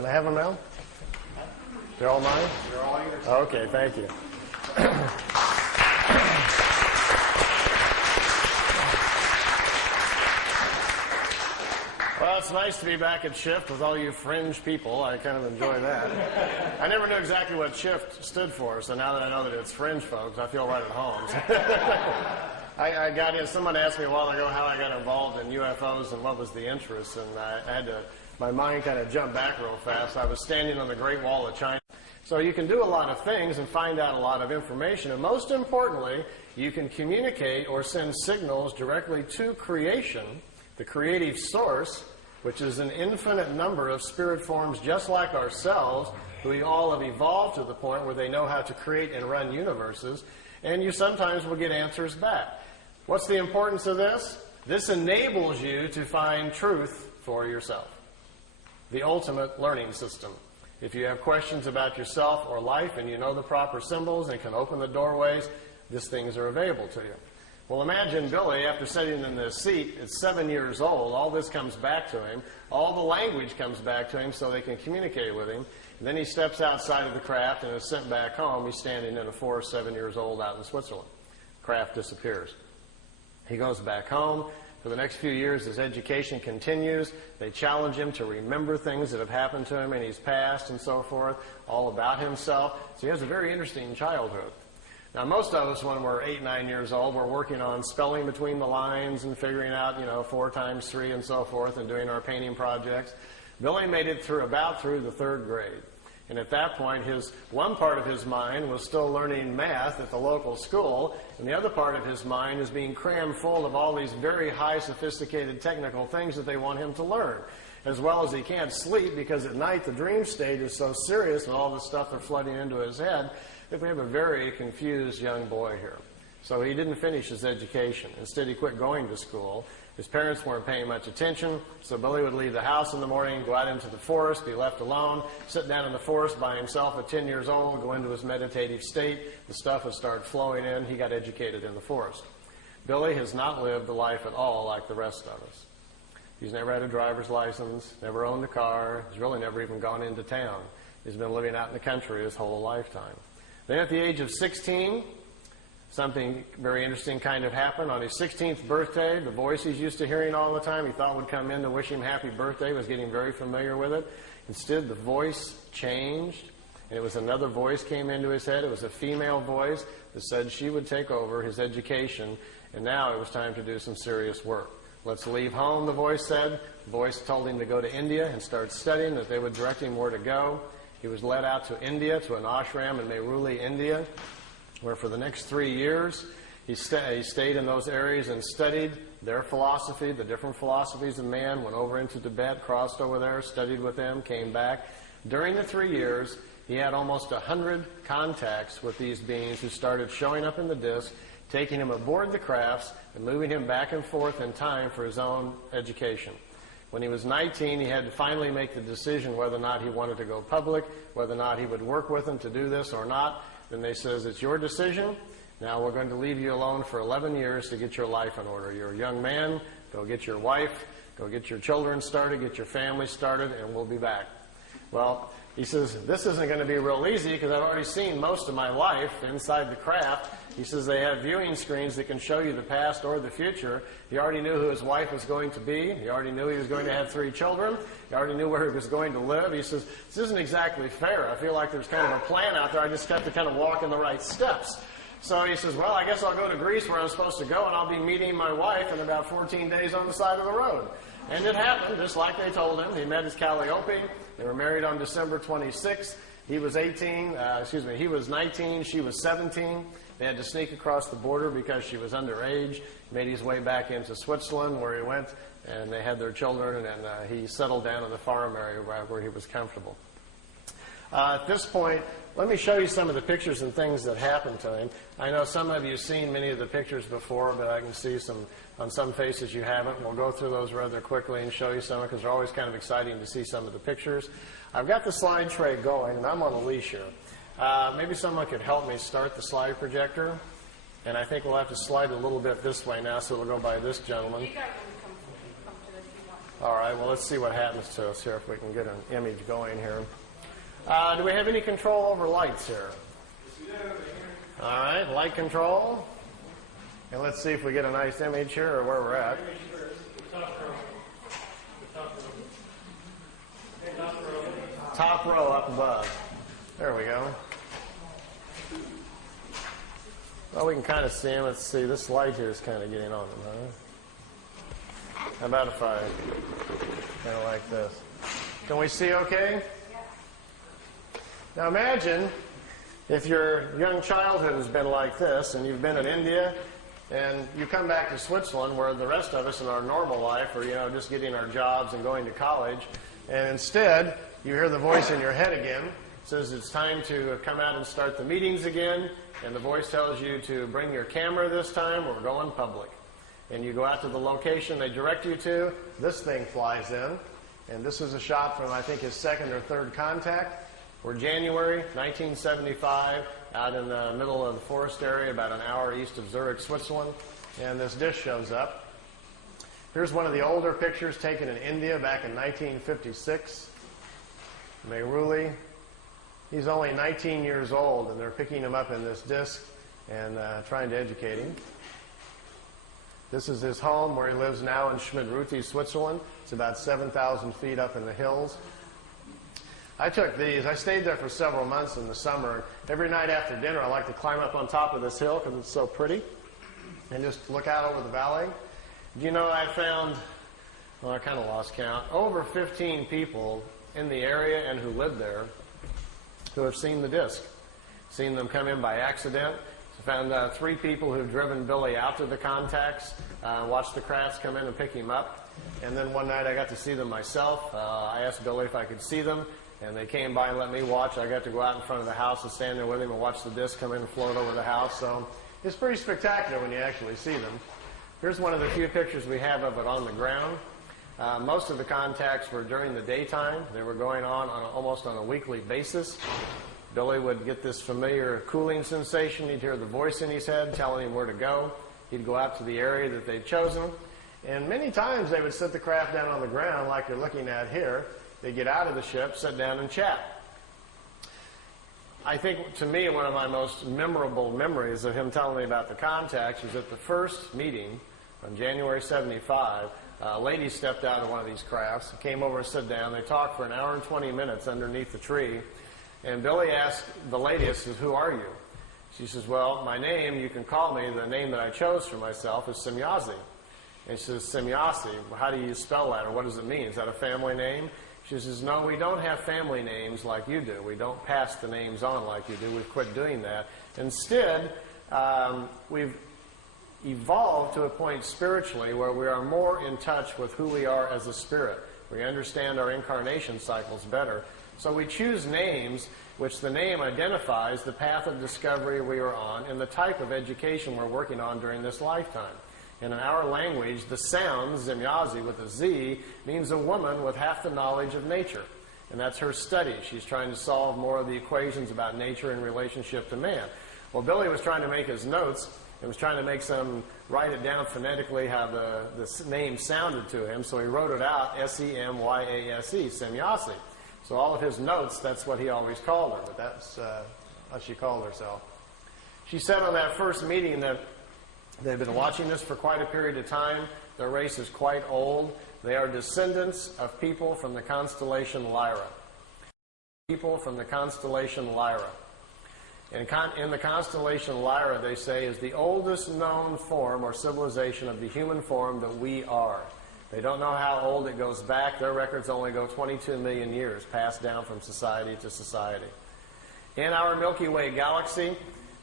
Can I have them now? They're all mine? They're all yours. Okay, thank you. Well, it's nice to be back at Shift with all you fringe people. I kind of enjoy that. I never knew exactly what Shift stood for, so now that I know that it's fringe folks, I feel right at home. I got in. Someone asked me a while ago how I got involved in UFOs and what was the interest, and I had to. My mind kind of jumped back real fast. I was standing on the Great Wall of China. So you can do a lot of things and find out a lot of information. And most importantly, you can communicate or send signals directly to creation, the creative source, which is an infinite number of spirit forms just like ourselves, who all have evolved to the point where they know how to create and run universes. And you sometimes will get answers back. What's the importance of this? This enables you to find truth for yourself. The ultimate learning system. If you have questions about yourself or life and you know the proper symbols and can open the doorways, these things are available to you. Well, imagine Billy, after sitting in this seat, at 7 years old, all this comes back to him. All the language comes back to him so they can communicate with him. And then he steps outside of the craft and is sent back home. He's standing in a forest, 7 years old, out in Switzerland. Craft disappears. He goes back home. For the next few years, his education continues. They challenge him to remember things that have happened to him in his past and so forth, all about himself. So he has a very interesting childhood. Now, most of us, when we're 8, 9 years old, we're working on spelling between the lines and figuring out, 4 times 3 and so forth and doing our painting projects. Billy made it through the 3rd grade. And at that point, one part of his mind was still learning math at the local school, and the other part of his mind is being crammed full of all these very high, sophisticated technical things that they want him to learn. As well as he can't sleep because at night the dream state is so serious with all the stuff that's flooding into his head that we have a very confused young boy here. So he didn't finish his education. Instead, he quit going to school. His parents weren't paying much attention, so Billy would leave the house in the morning, go out into the forest, be left alone, sit down in the forest by himself at 10 years old, go into his meditative state. The stuff would start flowing in. He got educated in the forest. Billy has not lived a life at all like the rest of us. He's never had a driver's license, never owned a car. He's really never even gone into town. He's been living out in the country his whole lifetime. Then at the age of 16, something very interesting kind of happened. On his 16th birthday, the voice he's used to hearing all the time, he thought would come in to wish him happy birthday, was getting very familiar with it. Instead, the voice changed, and it was another voice came into his head. It was a female voice that said she would take over his education, and now it was time to do some serious work. Let's leave home, the voice said. The voice told him to go to India and start studying, that they would direct him where to go. He was led out to India, to an ashram in Meiruli, India, where for the next 3 years he stayed in those areas and studied their philosophy, the different philosophies of man, went over into Tibet, crossed over there, studied with them, came back. During the 3 years, he had almost 100 contacts with these beings who started showing up in the disk, taking him aboard the crafts and moving him back and forth in time for his own education. When he was 19, he had to finally make the decision whether or not he wanted to go public, whether or not he would work with them to do this or not. Then they says, it's your decision. Now we're going to leave you alone for 11 years to get your life in order. You're a young man. Go get your wife. Go get your children started. Get your family started, and we'll be back. Well, he says, this isn't going to be real easy because I've already seen most of my life inside the craft. He says they have viewing screens that can show you the past or the future. He already knew who his wife was going to be. He already knew he was going to have 3 children. He already knew where he was going to live. He says, this isn't exactly fair. I feel like there's kind of a plan out there. I just have to kind of walk in the right steps. So he says, well, I guess I'll go to Greece where I'm supposed to go, and I'll be meeting my wife in about 14 days on the side of the road. And it happened, just like they told him. He met his Calliope. They were married on December 26th. He was 19, she was 17. They had to sneak across the border because she was underage. He made his way back into Switzerland where he went, and they had their children, and he settled down in the farm area where he was comfortable. At this point, let me show you some of the pictures and things that happened to him. I know some of you have seen many of the pictures before, but I can see on some faces you haven't. We'll go through those rather quickly and show you some because they're always kind of exciting to see some of the pictures. I've got the slide tray going, and I'm on a leash here. Maybe someone could help me start the slide projector. And I think we'll have to slide a little bit this way now, so we'll go by this gentleman. You guys can come to this if you want to. All right, well, let's see what happens to us here if we can get an image going here. Do we have any control over lights here? All right, light control. And let's see if we get a nice image here or where we're at. Top row up above. There we go. Well, we can kind of see him. Let's see. This light here is kind of getting on him, huh? How about if I kind of like this? Can we see okay? Now imagine if your young childhood has been like this and you've been in India and you come back to Switzerland where the rest of us in our normal life are, just getting our jobs and going to college, and instead you hear the voice in your head again. It says it's time to come out and start the meetings again, and the voice tells you to bring your camera this time, we're going public. And you go out to the location they direct you to, this thing flies in, and this is a shot from, I think, his second or third contact. We're January 1975, out in the middle of the forest area, about an hour east of Zurich, Switzerland, and this dish shows up. Here's one of the older pictures taken in India back in 1956. Mehruli. He's only 19 years old, and they're picking him up in this disc and trying to educate him. This is his home where he lives now in Schmidruti, Switzerland. It's about 7,000 feet up in the hills. I took these. I stayed there for several months in the summer. Every night after dinner, I like to climb up on top of this hill because it's so pretty and just look out over the valley. Do you know I found, well, I kind of lost count, over 15 people in the area and who live there who have seen the disc, seen them come in by accident. I found 3 people who've driven Billy out to the contacts, watched the crafts come in and pick him up. And then one night I got to see them myself. I asked Billy if I could see them, and they came by and let me watch. I got to go out in front of the house and stand there with him and watch the disc come in and float over the house. So it's pretty spectacular when you actually see them. Here's one of the few pictures we have of it on the ground. Most of the contacts were during the daytime. They were going on almost on a weekly basis. Billy would get this familiar cooling sensation. He'd hear the voice in his head telling him where to go. He'd go out to the area that they'd chosen. And many times they would set the craft down on the ground like you're looking at here. They'd get out of the ship, sit down and chat. I think, to me, one of my most memorable memories of him telling me about the contacts was at the first meeting on January 75. A lady stepped out of one of these crafts, came over and sat down. They talked for an hour and 20 minutes underneath the tree. And Billy asked the lady, he says, "Who are you?" She says, "Well, my name, you can call me, the name that I chose for myself is Semyazi." And she says, "Semyazi, how do you spell that, or what does it mean? Is that a family name?" She says, "No, we don't have family names like you do. We don't pass the names on like you do. We've quit doing that. Instead, we've evolved to a point spiritually where we are more in touch with who we are as a spirit. We understand our incarnation cycles better. So we choose names which the name identifies the path of discovery we are on and the type of education we're working on during this lifetime. And in our language, the sound, Semyazi with a Z, means a woman with half the knowledge of nature. And that's her study. She's trying to solve more of the equations about nature in relationship to man. Well, Billy was trying to make his notes and was trying to make some, write it down phonetically how the name sounded to him. So he wrote it out, S-E-M-Y-A-S-E, Semyazi. So all of his notes, that's what he always called her, but that's what she called herself. She said on that first meeting that they've been watching this for quite a period of time. Their race is quite old. They are descendants of people from the constellation Lyra. People from the constellation Lyra. And in the constellation Lyra, they say, is the oldest known form or civilization of the human form that we are. They don't know how old it goes back. Their records only go 22 million years, passed down from society to society. In our Milky Way galaxy,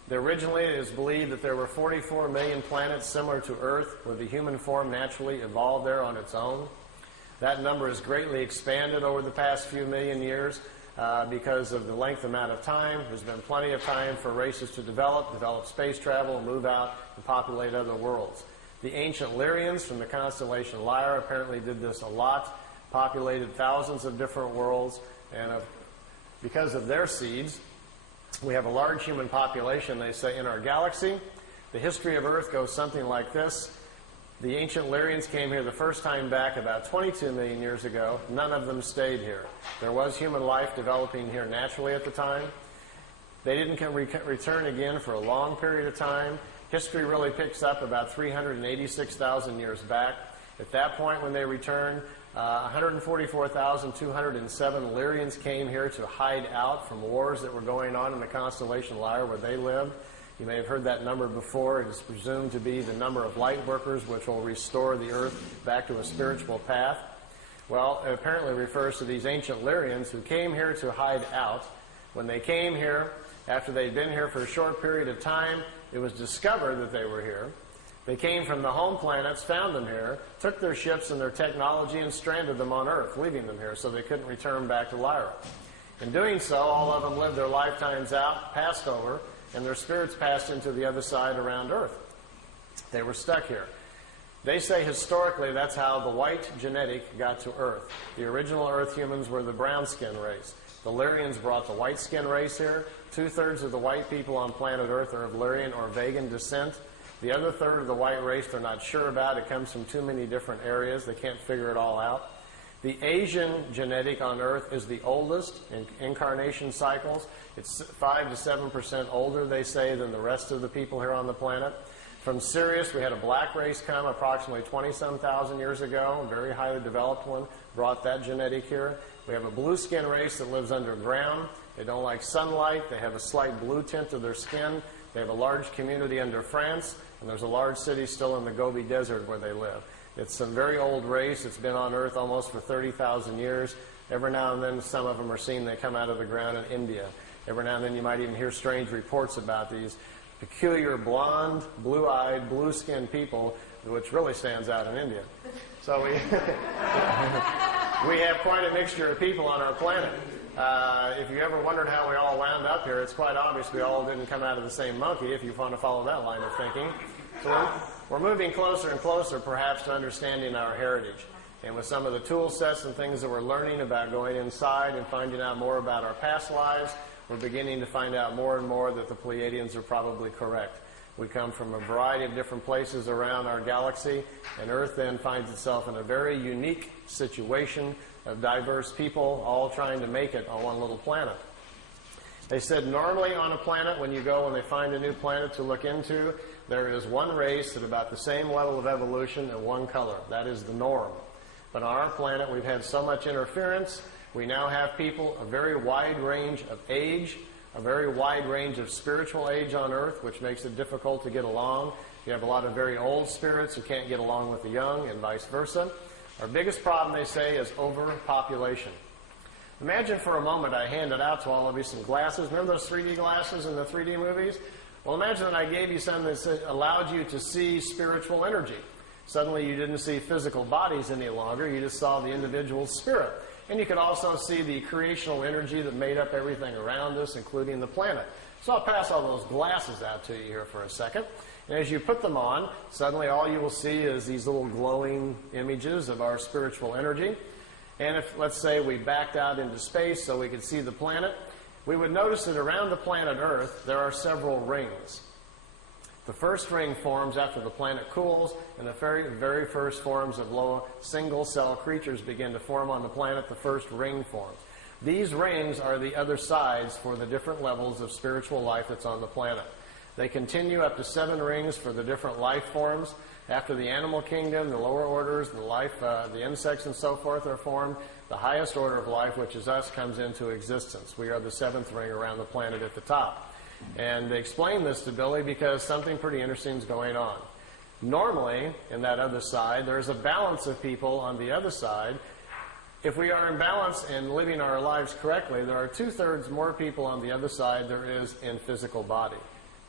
originally it is believed that there were 44 million planets similar to Earth, where the human form naturally evolved there on its own. That number has greatly expanded over the past few million years because of the length amount of time. There's been plenty of time for races to develop space travel, move out, and populate other worlds. The ancient Lyrians from the constellation Lyra apparently did this a lot, populated thousands of different worlds, and because of their seeds, we have a large human population, they say, in our galaxy. The history of Earth goes something like this. The ancient Lyrians came here the first time back about 22 million years ago. None of them stayed here. There was human life developing here naturally at the time. They didn't return again for a long period of time. History really picks up about 386,000 years back. At that point when they returned, 144,207 Lyrians came here to hide out from wars that were going on in the constellation Lyre where they lived. You may have heard that number before. It is presumed to be the number of light workers which will restore the earth back to a spiritual path. Well, it apparently refers to these ancient Lyrians who came here to hide out. When they came here, after they'd been here for a short period of time, it was discovered that they were here. They came from the home planets, found them here, took their ships and their technology and stranded them on Earth, leaving them here so they couldn't return back to Lyra. In doing so, all of them lived their lifetimes out, passed over, and their spirits passed into the other side around Earth. They were stuck here. They say historically that's how the white genetic got to Earth. The original Earth humans were the brown skin race. The Lyrians brought the white skin race here. 2/3 of the white people on planet Earth are of Lyrian or Vegan descent. The other third of the white race they're not sure about. It comes from too many different areas. They can't figure it all out. The Asian genetic on Earth is the oldest in incarnation cycles. It's 5 to 7% older, they say, than the rest of the people here on the planet. From Sirius, we had a black race come approximately 20-some thousand years ago, a very highly developed one, brought that genetic here. We have a blue skin race that lives underground. They don't like sunlight. They have a slight blue tint to their skin. They have a large community under France, and there's a large city still in the Gobi Desert where they live. It's a very old race. It's been on Earth almost for 30,000 years. Every now and then, some of them are seen. They come out of the ground in India. Every now and then, you might even hear strange reports about these peculiar blonde, blue-eyed, blue-skinned people, which really stands out in India. So we have quite a mixture of people on our planet. If you ever wondered how we all wound up here, it's quite obvious we all didn't come out of the same monkey, if you want to follow that line of thinking. So we're moving closer and closer, perhaps, to understanding our heritage. And with some of the tool sets and things that we're learning about going inside and finding out more about our past lives, we're beginning to find out more and more that the Pleiadians are probably correct. We come from a variety of different places around our galaxy, and Earth then finds itself in a very unique situation of diverse people all trying to make it on one little planet. They said normally on a planet, when they find a new planet to look into, there is one race at about the same level of evolution and one color. That is the norm. But on our planet, we've had so much interference. We now have people a very wide range of age, a very wide range of spiritual age on Earth, which makes it difficult to get along. You have a lot of very old spirits who can't get along with the young, and vice versa. Our biggest problem, they say, is overpopulation. Imagine for a moment I handed out to all of you some glasses. Remember those 3D glasses in the 3D movies? Well, imagine that I gave you some that allowed you to see spiritual energy. Suddenly you didn't see physical bodies any longer. You just saw the individual spirit. And you could also see the creational energy that made up everything around us, including the planet. So I'll pass all those glasses out to you here for a second. And as you put them on, suddenly all you will see is these little glowing images of our spiritual energy. And if, let's say, we backed out into space so we could see the planet, we would notice that around the planet Earth there are several rings. The first ring forms after the planet cools, and the very first forms of low single-cell creatures begin to form on the planet. The first ring forms. These rings are the other sides for the different levels of spiritual life that's on the planet. They continue up to 7 rings for the different life forms. After the animal kingdom, the lower orders, the insects and so forth are formed, the highest order of life, which is us, comes into existence. We are the 7th ring around the planet at the top. And they explain this to Billy because something pretty interesting is going on. Normally, in that other side, there's a balance of people on the other side. If we are in balance and living our lives correctly, there are 2/3 more people on the other side there is in physical body.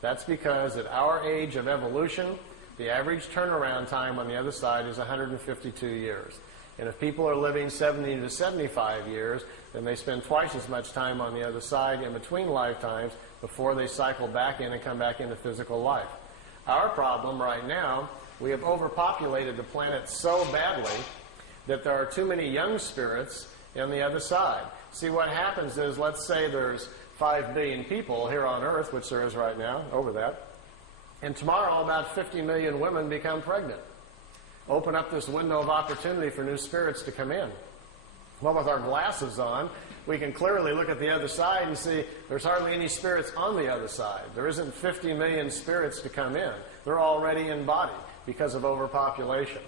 That's because at our age of evolution, the average turnaround time on the other side is 152 years. And if people are living 70 to 75 years, then they spend twice as much time on the other side in between lifetimes before they cycle back in and come back into physical life. Our problem right now, we have overpopulated the planet so badly that there are too many young spirits on the other side. See, what happens is, let's say there's 5 billion people here on Earth, which there is right now, over that, and tomorrow about 50 million women become pregnant. open up this window of opportunity for new spirits to come in. Well, with our glasses on, we can clearly look at the other side and see there's hardly any spirits on the other side. There isn't 50 million spirits to come in. They're already in body because of overpopulation.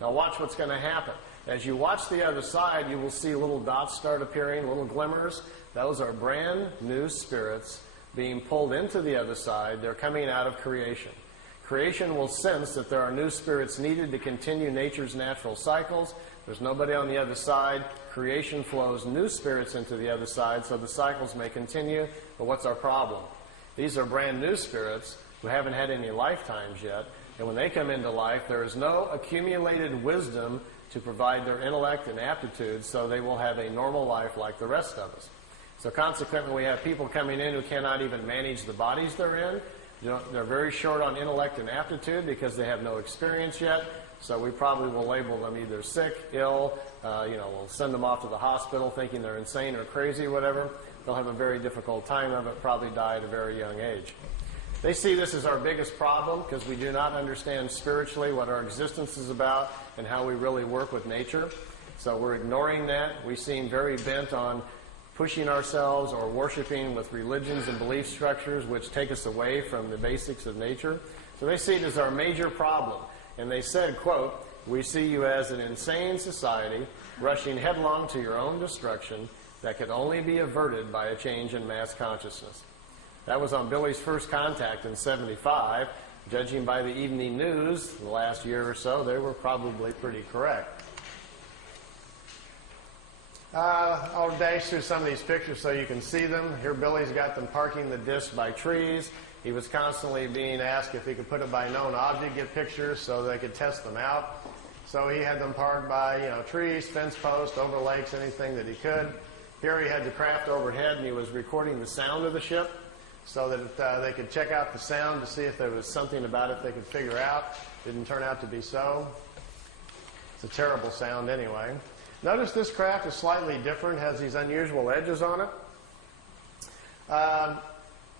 Now watch what's going to happen. As you watch the other side, you will see little dots start appearing, little glimmers. Those are brand new spirits being pulled into the other side. They're coming out of creation. Creation will sense that there are new spirits needed to continue nature's natural cycles. There's nobody on the other side. Creation flows new spirits into the other side so the cycles may continue. But what's our problem? These are brand new spirits who haven't had any lifetimes yet. And when they come into life, there is no accumulated wisdom to provide their intellect and aptitude, so they will have a normal life like the rest of us. So consequently, we have people coming in who cannot even manage the bodies they're in. They're very short on intellect and aptitude because they have no experience yet. So we probably will label them either sick, ill, we'll send them off to the hospital thinking they're insane or crazy or whatever. They'll have a very difficult time of it, probably die at a very young age. They see this as our biggest problem because we do not understand spiritually what our existence is about and how we really work with nature. So we're ignoring that. We seem very bent on pushing ourselves or worshiping with religions and belief structures which take us away from the basics of nature. So they see it as our major problem. And they said, quote, "We see you as an insane society rushing headlong to your own destruction that could only be averted by a change in mass consciousness." That was on Billy's first contact in '75. Judging by the evening news the last year or so, they were probably pretty correct. I'll dash through some of these pictures so you can see them. Here Billy's got them parking the disc by trees. He was constantly being asked if he could put it by known object, get pictures so they could test them out. So he had them parked by trees, fence posts, over lakes, anything that he could. Here he had the craft overhead and he was recording the sound of the ship so that they could check out the sound to see if there was something about it they could figure out. Didn't turn out to be so. It's a terrible sound anyway. Notice this craft is slightly different, has these unusual edges on it.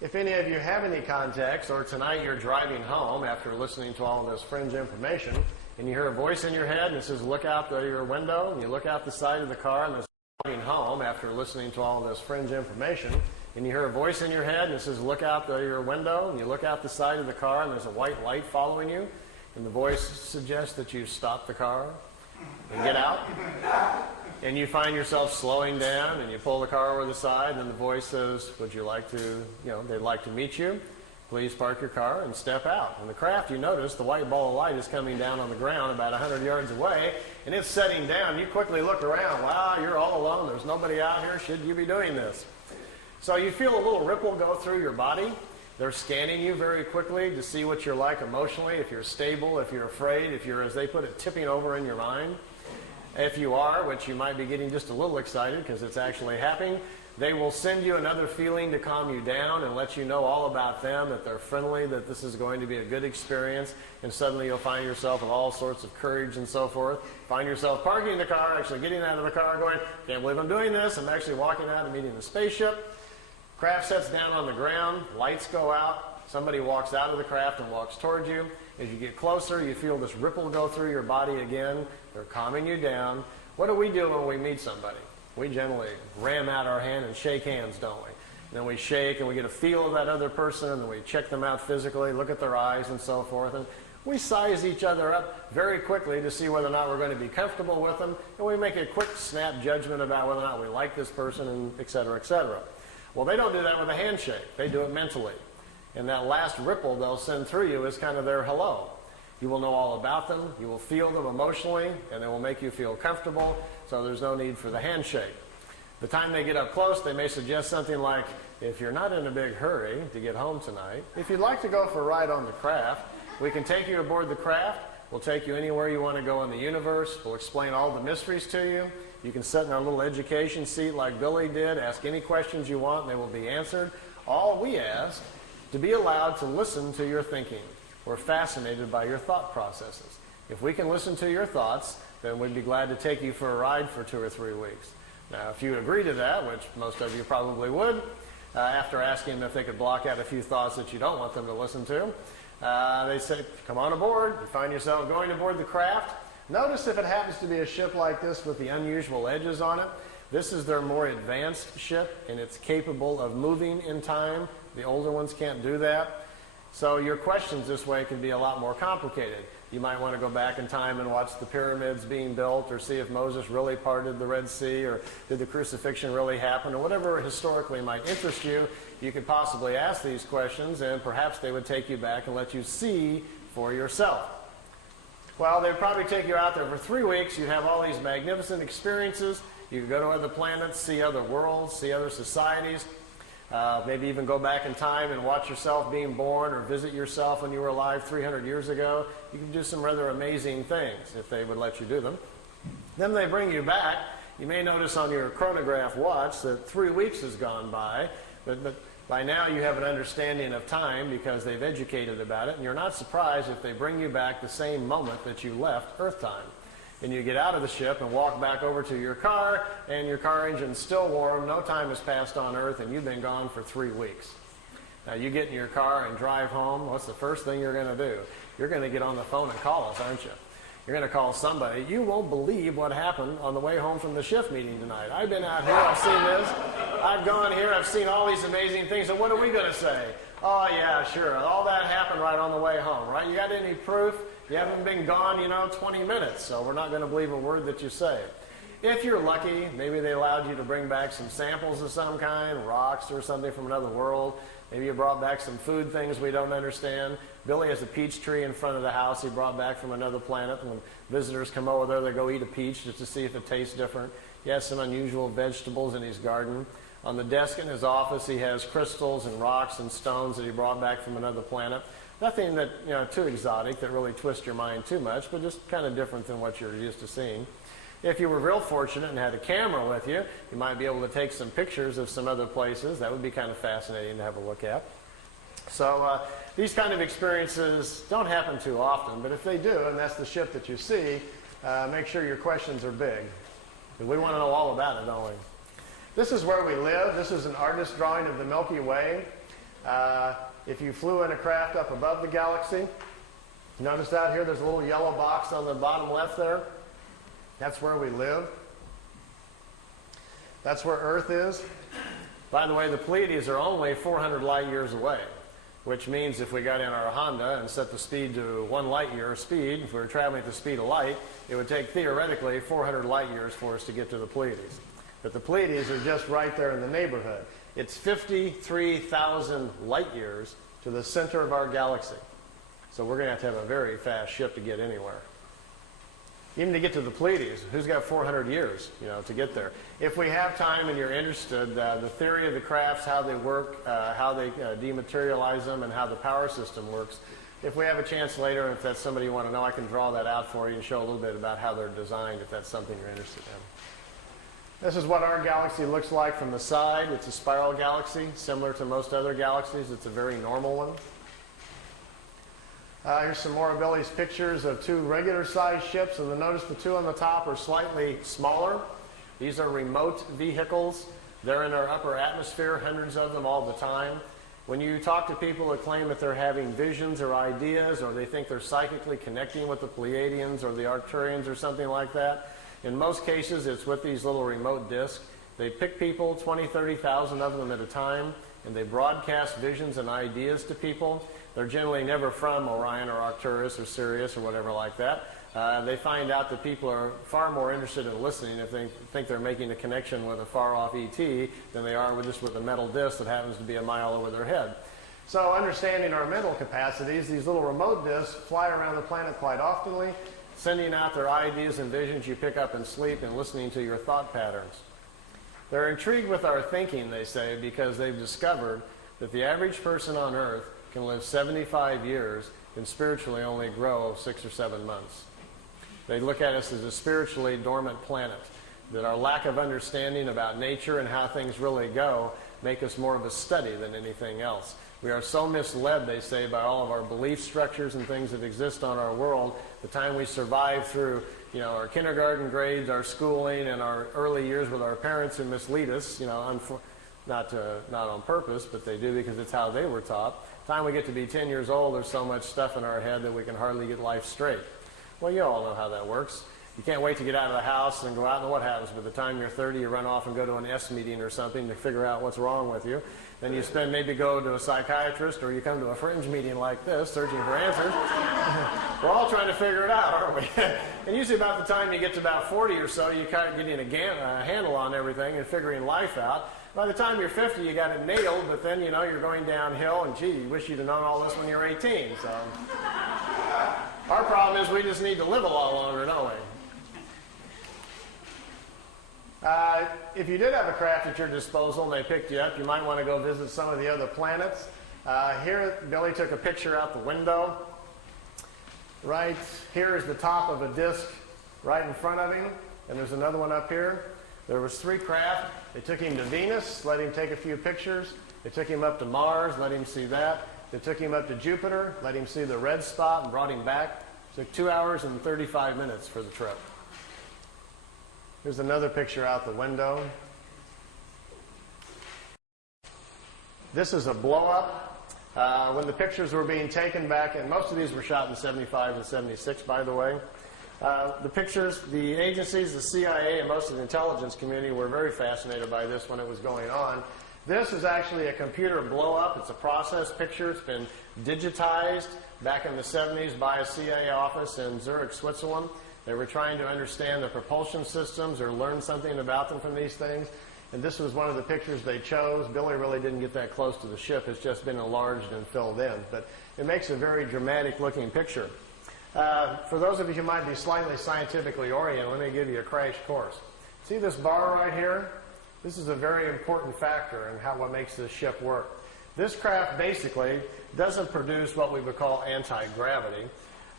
If any of you have any context, or tonight you're driving home after listening to all of this fringe information, and you hear a voice in your head and it says, "Look out your window," and you look out the side of the car and there's driving home after listening to all of this fringe information, and you hear a voice in your head and it says, "Look out your window," and you look out the side of the car and there's a white light following you, and the voice suggests that you stop the car and get out, and you find yourself slowing down and you pull the car over the side and the voice says, "Would you like to, they'd like to meet you. Please park your car and step out." In the craft, you notice the white ball of light is coming down on the ground about 100 yards away, and it's setting down. You quickly look around. Wow, you're all alone. There's nobody out here. Should you be doing this? So you feel a little ripple go through your body. They're scanning you very quickly to see what you're like emotionally, if you're stable, if you're afraid, if you're, as they put it, tipping over in your mind. If you are, which you might be getting just a little excited because it's actually happening, they will send you another feeling to calm you down and let you know all about them, that they're friendly, that this is going to be a good experience, and suddenly you'll find yourself with all sorts of courage and so forth. Find yourself parking the car, actually getting out of the car going, "Can't believe I'm doing this. I'm actually walking out and meeting the spaceship." Craft sets down on the ground, lights go out, somebody walks out of the craft and walks towards you. As you get closer, you feel this ripple go through your body again. They're calming you down. What do we do when we meet somebody? We generally ram out our hand and shake hands, don't we? And then we shake and we get a feel of that other person, and then we check them out physically, look at their eyes and so forth. And we size each other up very quickly to see whether or not we're going to be comfortable with them, and we make a quick snap judgment about whether or not we like this person, and et cetera, et cetera. Well, they don't do that with a handshake. They do it mentally. And that last ripple they'll send through you is kind of their hello. You will know all about them. You will feel them emotionally, and they will make you feel comfortable, so there's no need for the handshake. The time they get up close, they may suggest something like, "If you're not in a big hurry to get home tonight, if you'd like to go for a ride on the craft, we can take you aboard the craft. We'll take you anywhere you want to go in the universe. We'll explain all the mysteries to you. You can sit in our little education seat like Billy did, ask any questions you want, and they will be answered. All we ask, to be allowed to listen to your thinking. We're fascinated by your thought processes. If we can listen to your thoughts, then we'd be glad to take you for a ride for 2 or 3 weeks." Now, if you agree to that, which most of you probably would, after asking them if they could block out a few thoughts that you don't want them to listen to, They say, come on aboard. You find yourself going aboard the craft. Notice if it happens to be a ship like this with the unusual edges on it. This is their more advanced ship, and it's capable of moving in time. The older ones can't do that. So your questions this way can be a lot more complicated. You might want to go back in time and watch the pyramids being built, or see if Moses really parted the Red Sea, or did the crucifixion really happen, or whatever historically might interest you. You could possibly ask these questions, and perhaps they would take you back and let you see for yourself. Well, they'd probably take you out there for 3 weeks. You'd have all these magnificent experiences. You could go to other planets, see other worlds, see other societies. Maybe even go back in time and watch yourself being born, or visit yourself when you were alive 300 years ago. You can do some rather amazing things if they would let you do them. Then they bring you back. You may notice on your chronograph watch that 3 weeks has gone by, but by now you have an understanding of time because they've educated about it, and you're not surprised if they bring you back the same moment that you left Earth time. And you get out of the ship and walk back over to your car, and your car engine's still warm. No time has passed on Earth, and you've been gone for 3 weeks. Now, you get in your car and drive home. What's the first thing you're going to do? You're going to get on the phone and call us, aren't you? You're going to call somebody. You won't believe what happened on the way home from the shift meeting tonight. I've been out here. I've seen this. I've gone here. I've seen all these amazing things. And what are we going to say? Oh, yeah, sure. All that happened right on the way home, right? You got any proof? You haven't been gone, 20 minutes, so we're not going to believe a word that you say. If you're lucky, maybe they allowed you to bring back some samples of some kind, rocks or something from another world. Maybe you brought back some food things we don't understand. Billy has a peach tree in front of the house he brought back from another planet. When visitors come over there, they go eat a peach just to see if it tastes different. He has some unusual vegetables in his garden. On the desk in his office, he has crystals and rocks and stones that he brought back from another planet. Nothing that, too exotic that really twists your mind too much, but just kind of different than what you're used to seeing. If you were real fortunate and had a camera with you, you might be able to take some pictures of some other places. That would be kind of fascinating to have a look at. So these kind of experiences don't happen too often, but if they do, and that's the ship that you see, make sure your questions are big. Because we want to know all about it, don't we? This is where we live. This is an artist's drawing of the Milky Way. If you flew in a craft up above the galaxy, notice out here there's a little yellow box on the bottom left there. That's where we live. That's where Earth is. By the way, the Pleiadians are only 400 light years away, which means if we got in our Honda and set the speed to 1 light year speed, if we were traveling at the speed of light, it would take theoretically 400 light years for us to get to the Pleiades. But the Pleiades are just right there in the neighborhood. It's 53,000 light years to the center of our galaxy. So we're going to have a very fast ship to get anywhere. Even to get to the Pleiades, who's got 400 years, to get there? If we have time and you're interested, the theory of the crafts, how they work, how they dematerialize them, and how the power system works, if we have a chance later, if that's somebody you want to know, I can draw that out for you and show a little bit about how they're designed if that's something you're interested in. This is what our galaxy looks like from the side. It's a spiral galaxy, similar to most other galaxies. It's a very normal one. Here's some more of Billy's pictures of 2 regular-sized ships, and notice the 2 on the top are slightly smaller. These are remote vehicles. They're in our upper atmosphere, hundreds of them all the time. When you talk to people that claim that they're having visions or ideas, or they think they're psychically connecting with the Pleiadians or the Arcturians or something like that, in most cases, it's with these little remote discs. They pick people, 20, 30,000 of them at a time, and they broadcast visions and ideas to people. They're generally never from Orion or Arcturus or Sirius or whatever like that. They find out that people are far more interested in listening if they think they're making a connection with a far-off ET than they are with a metal disc that happens to be a mile over their head. So understanding our mental capacities, these little remote discs fly around the planet quite oftenly, sending out their ideas and visions you pick up in sleep and listening to your thought patterns. They're intrigued with our thinking, they say, because they've discovered that the average person on Earth can live 75 years and spiritually only grow 6 or 7 months. They look at us as a spiritually dormant planet, that our lack of understanding about nature and how things really go make us more of a study than anything else. We are so misled, they say, by all of our belief structures and things that exist on our world. The time we survive through, our kindergarten grades, our schooling, and our early years with our parents who mislead us, not on purpose, but they do because it's how they were taught. By the time we get to be 10 years old, there's so much stuff in our head that we can hardly get life straight. Well, you all know how that works. You can't wait to get out of the house and go out, and what happens? By the time you're 30, you run off and go to an S meeting or something to figure out what's wrong with you. Then you maybe go to a psychiatrist, or you come to a fringe meeting like this, searching for answers. We're all trying to figure it out, aren't we? And usually about the time you get to about 40 or so, you kind of getting a handle on everything and figuring life out. By the time you're 50, you got it nailed, but then, you know, you're going downhill, and gee, you wish you'd have known all this when you were 18. So our problem is we just need to live a lot longer, don't we? If you did have a craft at your disposal and they picked you up, you might want to go visit some of the other planets. Here, Billy took a picture out the window. Right here is the top of a disc right in front of him, and there's another one up here. There was 3 craft. They took him to Venus, let him take a few pictures. They took him up to Mars, let him see that. They took him up to Jupiter, let him see the red spot, and brought him back. It took 2 hours and 35 minutes for the trip. Here's another picture out the window. This is a blow-up. When the pictures were being taken back, and most of these were shot in 75 and 76, by the way. The pictures, the agencies, the CIA, and most of the intelligence community were very fascinated by this when it was going on. This is actually a computer blow-up. It's a process picture. It's been digitized back in the 70s by a CIA office in Zurich, Switzerland. They were trying to understand the propulsion systems or learn something about them from these things. And this was one of the pictures they chose. Billy really didn't get that close to the ship. It's just been enlarged and filled in. But it makes a very dramatic-looking picture. For those of you who might be slightly scientifically oriented, let me give you a crash course. See this bar right here? This is a very important factor in what makes this ship work. This craft basically doesn't produce what we would call anti-gravity.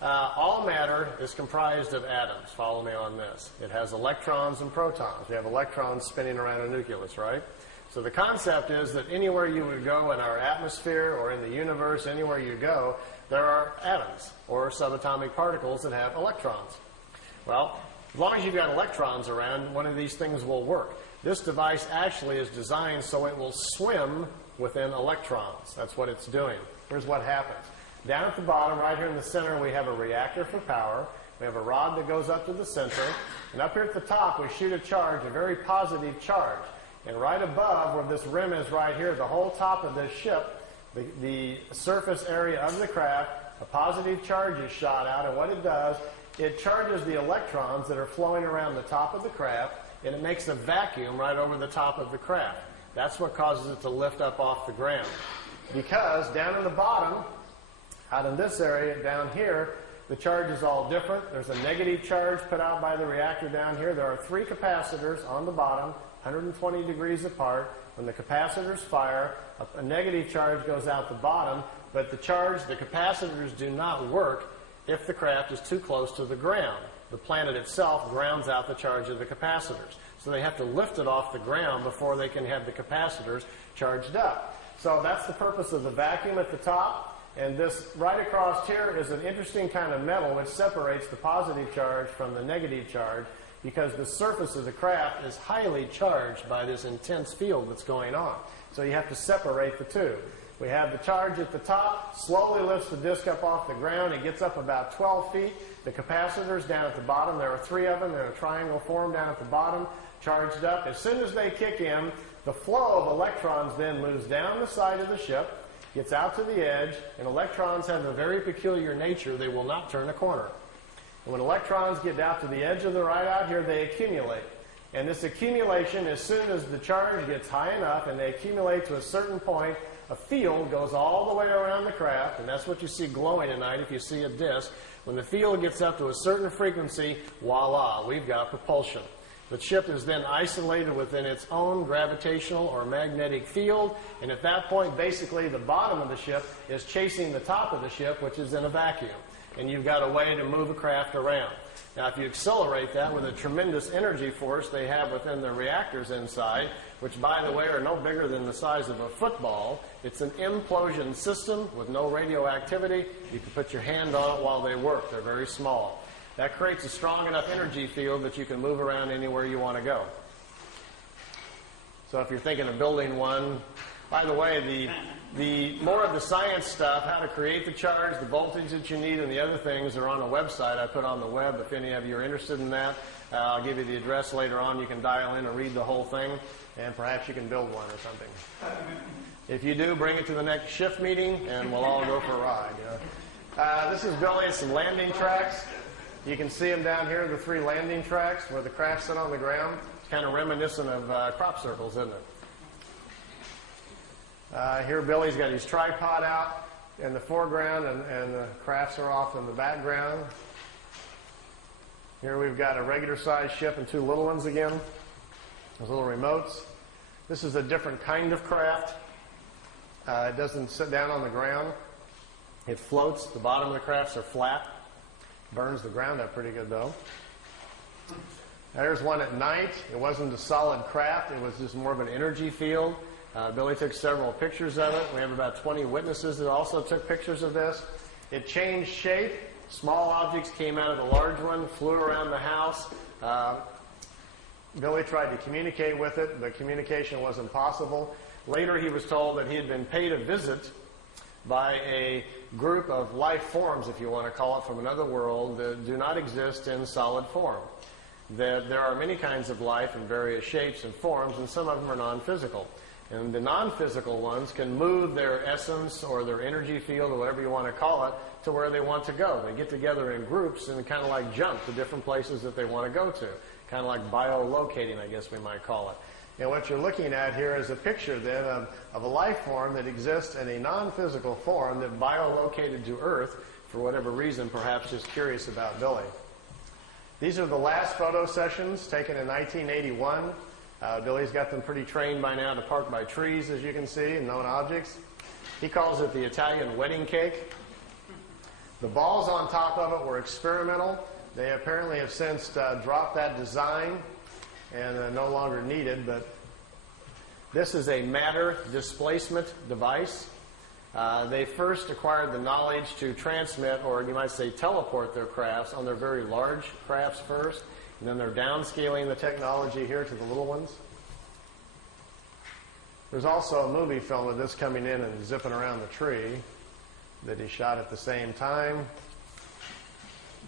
All matter is comprised of atoms. Follow me on this. It has electrons and protons. We have electrons spinning around a nucleus, right? So the concept is that anywhere you would go in our atmosphere or in the universe, anywhere you go, there are atoms or subatomic particles that have electrons. Well, as long as you've got electrons around, one of these things will work. This device actually is designed so it will swim within electrons. That's what it's doing. Here's what happens. Down at the bottom, right here in the center, we have a reactor for power. We have a rod that goes up to the center. And up here at the top, we shoot a charge, a very positive charge. And right above, where this rim is right here, the whole top of this ship, the surface area of the craft, a positive charge is shot out. And what it does, it charges the electrons that are flowing around the top of the craft, and it makes a vacuum right over the top of the craft. That's what causes it to lift up off the ground. Because down in the bottom, out in this area down here, the charge is all different. There's a negative charge put out by the reactor down here. There are 3 capacitors on the bottom, 120 degrees apart. When the capacitors fire, a negative charge goes out the bottom, but the capacitors do not work if the craft is too close to the ground. The planet itself grounds out the charge of the capacitors. So they have to lift it off the ground before they can have the capacitors charged up. So that's the purpose of the vacuum at the top. And this right across here is an interesting kind of metal which separates the positive charge from the negative charge because the surface of the craft is highly charged by this intense field that's going on. So you have to separate the two. We have the charge at the top, slowly lifts the disc up off the ground. It gets up about 12 feet. The capacitors down at the bottom, there are 3 of them. They're in a triangle form down at the bottom, charged up. As soon as they kick in, the flow of electrons then moves down the side of the ship, gets out to the edge, and electrons have a very peculiar nature. They will not turn a corner. And when electrons get out to the edge of the right out here, they accumulate. And this accumulation, as soon as the charge gets high enough and they accumulate to a certain point, a field goes all the way around the craft, and that's what you see glowing tonight if you see a disk. When the field gets up to a certain frequency, voila, we've got propulsion. The ship is then isolated within its own gravitational or magnetic field, and at that point, basically, the bottom of the ship is chasing the top of the ship, which is in a vacuum. And you've got a way to move a craft around. Now, if you accelerate that with a tremendous energy force they have within the reactors inside, which, by the way, are no bigger than the size of a football, it's an implosion system with no radioactivity. You can put your hand on it while they work. They're very small. That creates a strong enough energy field that you can move around anywhere you want to go. So if you're thinking of building one, by the way, the more of the science stuff, how to create the charge, the voltage that you need, and the other things are on a website I put on the web. If any of you are interested in that, I'll give you the address later on. You can dial in and read the whole thing, and perhaps you can build one or something. If you do, bring it to the next shift meeting, and we'll all go for a ride. This is building some landing tracks. You can see them down here, the 3 landing tracks where the craft sit on the ground. It's kind of reminiscent of crop circles, isn't it? Here Billy's got his tripod out in the foreground, and the crafts are off in the background. Here we've got a regular-sized ship and 2 little ones again. Those little remotes. This is a different kind of craft. It doesn't sit down on the ground. It floats. The bottom of the crafts are flat. Burns the ground up pretty good, though. There's one at night. It wasn't a solid craft. It was just more of an energy field. Billy took several pictures of it. We have about 20 witnesses that also took pictures of this. It changed shape. Small objects came out of the large one, flew around the house. Billy tried to communicate with it, but communication wasn't possible. Later he was told that he had been paid a visit by a group of life forms, if you want to call it, from another world that do not exist in solid form. That there are many kinds of life in various shapes and forms, and some of them are non-physical. And the non-physical ones can move their essence or their energy field or whatever you want to call it to where they want to go. They get together in groups and kind of like jump to different places that they want to go to. Kind of like biolocating, I guess we might call it. And what you're looking at here is a picture then of a life form that exists in a non-physical form that biolocated to Earth for whatever reason, perhaps just curious about Billy. These are the last photo sessions taken in 1981. Billy's got them pretty trained by now to park by trees, as you can see, and known objects. He calls it the Italian wedding cake. The balls on top of it were experimental. They apparently have since dropped that design and no longer needed, but this is a matter displacement device. They first acquired the knowledge to transmit, or you might say teleport, their crafts on their very large crafts first, and then they're downscaling the technology here to the little ones. There's also a movie film of this coming in and zipping around the tree that he shot at the same time.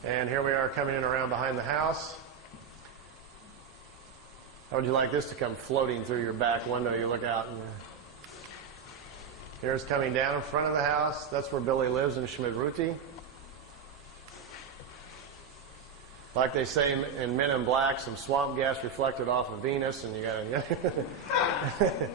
And here we are coming in around behind the house. How would you like this to come floating through your back window? You look out and here's coming down in front of the house. That's where Billy lives in Schmidruti. Like they say in Men in Black, some swamp gas reflected off of Venus, and you got to.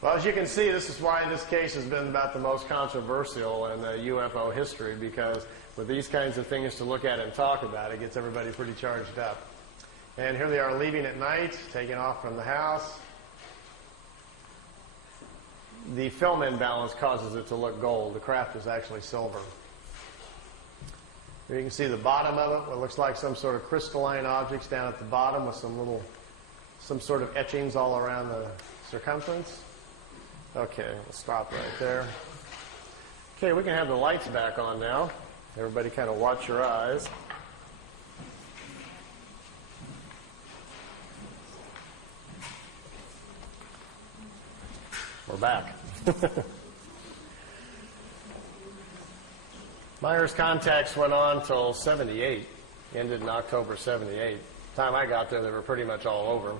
Well, as you can see, this is why this case has been about the most controversial in UFO history, because with these kinds of things to look at and talk about, it gets everybody pretty charged up. And here they are leaving at night, taking off from the house. The film imbalance causes it to look gold. The craft is actually silver. Here you can see the bottom of it, what looks like some sort of crystalline objects down at the bottom with some sort of etchings all around the circumference. Okay, we'll stop right there. Okay, we can have the lights back on now. Everybody kind of watch your eyes. We're back. Meier's contacts went on until 78, ended in October 78. The time I got there, they were pretty much all over.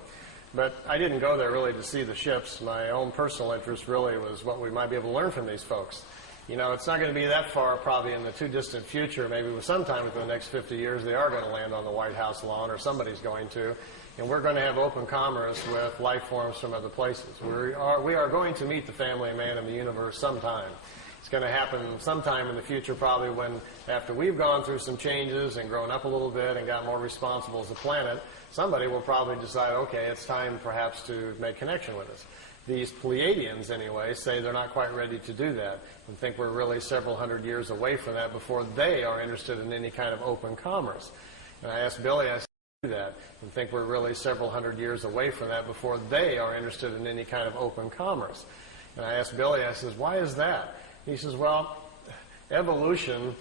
But I didn't go there really to see the ships. My own personal interest really was what we might be able to learn from these folks. You know, it's not going to be that far, probably in the too distant future, maybe sometime within the next 50 years, they are going to land on the White House lawn, or somebody's going to. And we're going to have open commerce with life forms from other places. We are going to meet the family man in the universe sometime. It's going to happen sometime in the future, probably when, after we've gone through some changes and grown up a little bit and got more responsible as a planet, somebody will probably decide, okay, it's time perhaps to make connection with us. These Pleiadians, anyway, say they're not quite ready to do that and think we're really several hundred years away from that before they are interested in any kind of open commerce. And I asked Billy, I said, do that and think we're really several hundred years away from that before they are interested in any kind of open commerce. And I asked Billy, I says, why is that? He says, well, evolution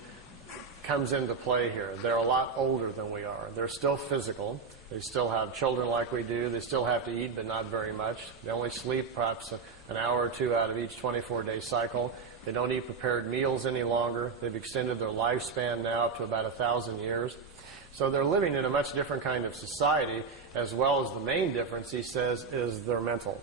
comes into play here. They're a lot older than we are. They're still physical. They still have children like we do. They still have to eat, but not very much. They only sleep perhaps an hour or two out of each 24-day cycle. They don't eat prepared meals any longer. They've extended their lifespan now up to about 1,000 years. So they're living in a much different kind of society, as well as the main difference, he says, is their mental.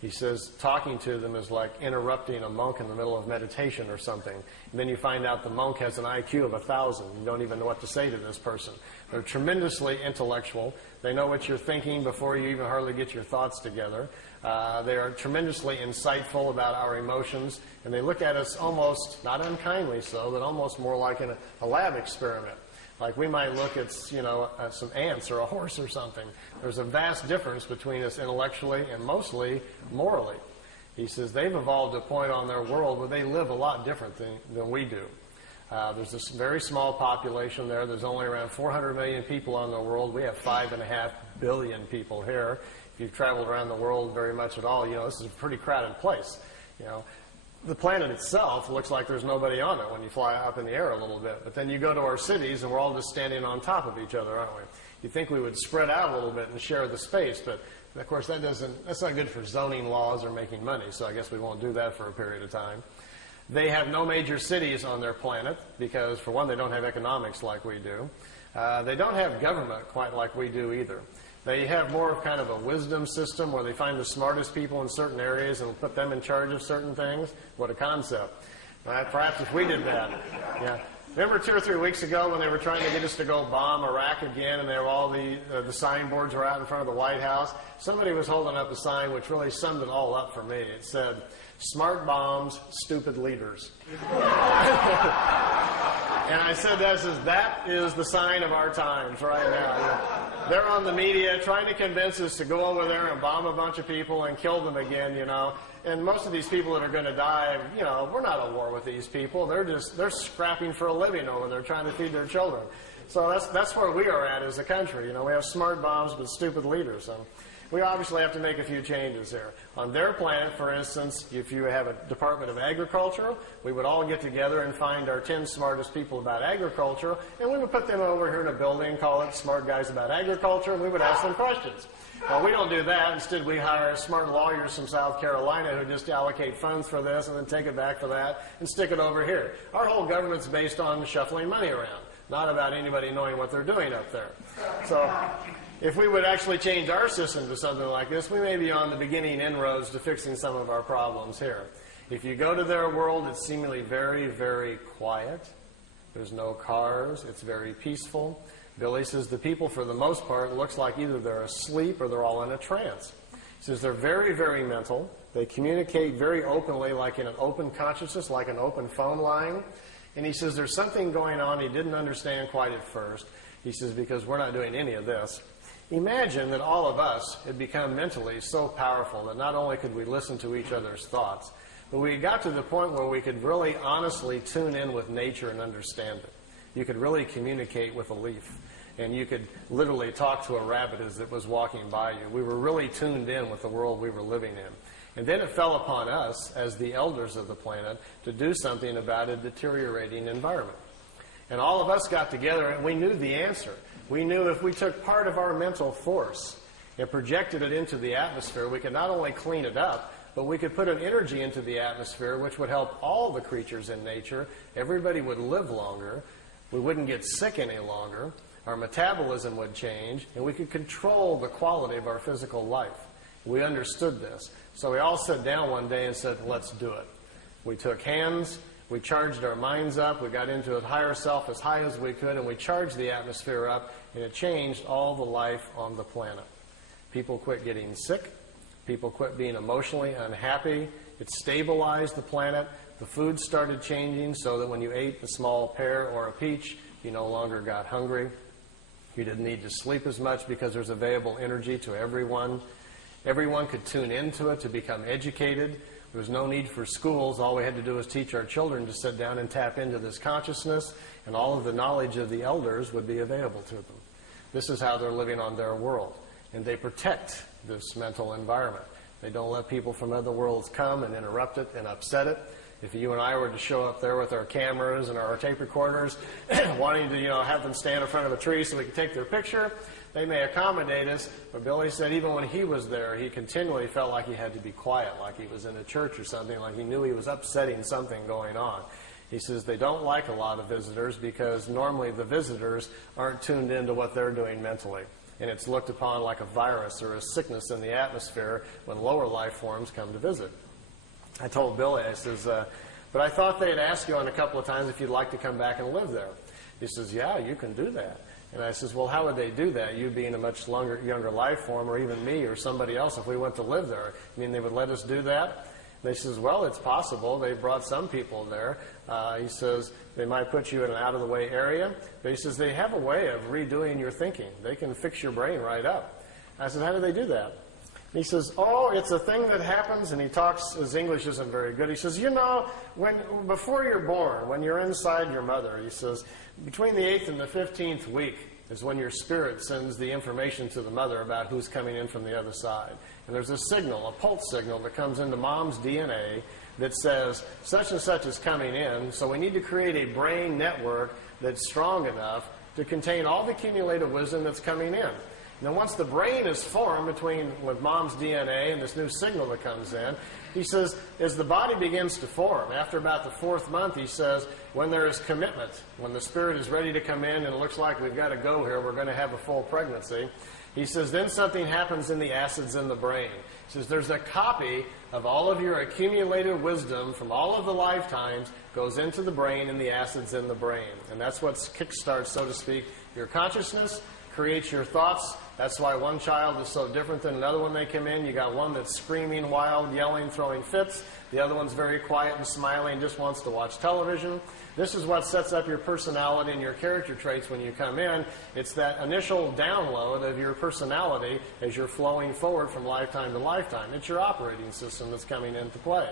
He says talking to them is like interrupting a monk in the middle of meditation or something. And then you find out the monk has an IQ of 1,000. You don't even know what to say to this person. They're tremendously intellectual. They know what you're thinking before you even hardly get your thoughts together. They are tremendously insightful about our emotions. And they look at us almost, not unkindly so, but almost more like in a lab experiment. Like we might look at, some ants or a horse or something. There's a vast difference between us intellectually and mostly morally. He says they've evolved to a point on their world where they live a lot different than we do. There's this very small population there. There's only around 400 million people on the world. We have 5.5 billion people here. If you've traveled around the world very much at all, this is a pretty crowded place. The planet itself looks like there's nobody on it when you fly up in the air a little bit. But then you go to our cities and we're all just standing on top of each other, aren't we? You'd think we would spread out a little bit and share the space, but of course that's not good for zoning laws or making money, so I guess we won't do that for a period of time. They have no major cities on their planet because, for one, they don't have economics like we do. They don't have government quite like we do either. They have more of kind of a wisdom system where they find the smartest people in certain areas and put them in charge of certain things. What a concept. Perhaps if we did that. Yeah. Remember 2 or 3 weeks ago when they were trying to get us to go bomb Iraq again and there were all the signboards were out in front of the White House? Somebody was holding up a sign which really summed it all up for me. It said, "Smart bombs, stupid leaders." And I said, that is the sign of our times right now. They're on the media trying to convince us to go over there and bomb a bunch of people and kill them again, And most of these people that are going to die, we're not at war with these people. They're scrapping for a living over there trying to feed their children. So that's where we are at as a country. We have smart bombs but stupid leaders. So we obviously have to make a few changes here. On their planet, for instance, if you have a Department of Agriculture, we would all get together and find our 10 smartest people about agriculture, and we would put them over here in a building, call it Smart Guys About Agriculture, and we would ask them questions. Well, we don't do that. Instead, we hire smart lawyers from South Carolina who just allocate funds for this and then take it back for that and stick it over here. Our whole government's based on shuffling money around, not about anybody knowing what they're doing up there. So if we would actually change our system to something like this, we may be on the beginning inroads to fixing some of our problems here. If you go to their world, it's seemingly very, very quiet. There's no cars. It's very peaceful. Billy says the people, for the most part, looks like either they're asleep or they're all in a trance. He says they're very, very mental. They communicate very openly, like in an open consciousness, like an open phone line. And he says there's something going on he didn't understand quite at first. He says, because we're not doing any of this. Imagine that all of us had become mentally so powerful that not only could we listen to each other's thoughts, but we got to the point where we could really honestly tune in with nature and understand it. You could really communicate with a leaf, and you could literally talk to a rabbit as it was walking by you. We were really tuned in with the world we were living in. And then it fell upon us, as the elders of the planet, to do something about a deteriorating environment. And all of us got together, and we knew the answer. We knew if we took part of our mental force and projected it into the atmosphere, we could not only clean it up, but we could put an energy into the atmosphere which would help all the creatures in nature. Everybody would live longer. We wouldn't get sick any longer. Our metabolism would change, and we could control the quality of our physical life. We understood this. So we all sat down one day and said, let's do it. We took hands. We charged our minds up. We got into a higher self as high as we could, and we charged the atmosphere up, and it changed all the life on the planet. People quit getting sick. People quit being emotionally unhappy. It stabilized the planet. The food started changing so that when you ate a small pear or a peach, you no longer got hungry. You didn't need to sleep as much because there's available energy to everyone. Everyone could tune into it to become educated. There was no need for schools. All we had to do was teach our children to sit down and tap into this consciousness, and all of the knowledge of the elders would be available to them. This is how they're living on their world. And they protect this mental environment. They don't let people from other worlds come and interrupt it and upset it. If you and I were to show up there with our cameras and our tape recorders, wanting to, have them stand in front of a tree so we could take their picture, they may accommodate us. But Billy said even when he was there, he continually felt like he had to be quiet, like he was in a church or something, like he knew he was upsetting something going on. He says they don't like a lot of visitors because normally the visitors aren't tuned into what they're doing mentally. And it's looked upon like a virus or a sickness in the atmosphere when lower life forms come to visit. I told Billy, I says, but I thought they'd ask you on a couple of times if you'd like to come back and live there. He says, yeah, you can do that. And I says, well, how would they do that? You being a much younger life form, or even me or somebody else, if we went to live there. I mean, they would let us do that? And he says, well, it's possible. They've brought some people there. He says, they might put you in an out-of-the-way area. But he says, they have a way of redoing your thinking. They can fix your brain right up. I said, how do they do that? And he says, oh, it's a thing that happens, and he talks, his English isn't very good. He says, before you're born, when you're inside your mother, he says, between the 8th and the 15th week is when your spirit sends the information to the mother about who's coming in from the other side. And there's a signal, a pulse signal that comes into mom's DNA that says such and such is coming in, so we need to create a brain network that's strong enough to contain all the accumulated wisdom that's coming in. Now, once the brain is formed with mom's DNA and this new signal that comes in, he says, as the body begins to form, after about the 4th month, he says, when there is commitment, when the spirit is ready to come in and it looks like we've got to go here, we're going to have a full pregnancy, he says, then something happens in the acids in the brain. He says, there's a copy of all of your accumulated wisdom from all of the lifetimes goes into the brain and the acids in the brain. And that's what kickstarts, so to speak, your consciousness, creates your thoughts. That's why one child is so different than another when they come in. You got one that's screaming, wild, yelling, throwing fits. The other one's very quiet and smiling, just wants to watch television. This is what sets up your personality and your character traits when you come in. It's that initial download of your personality as you're flowing forward from lifetime to lifetime. It's your operating system that's coming into play.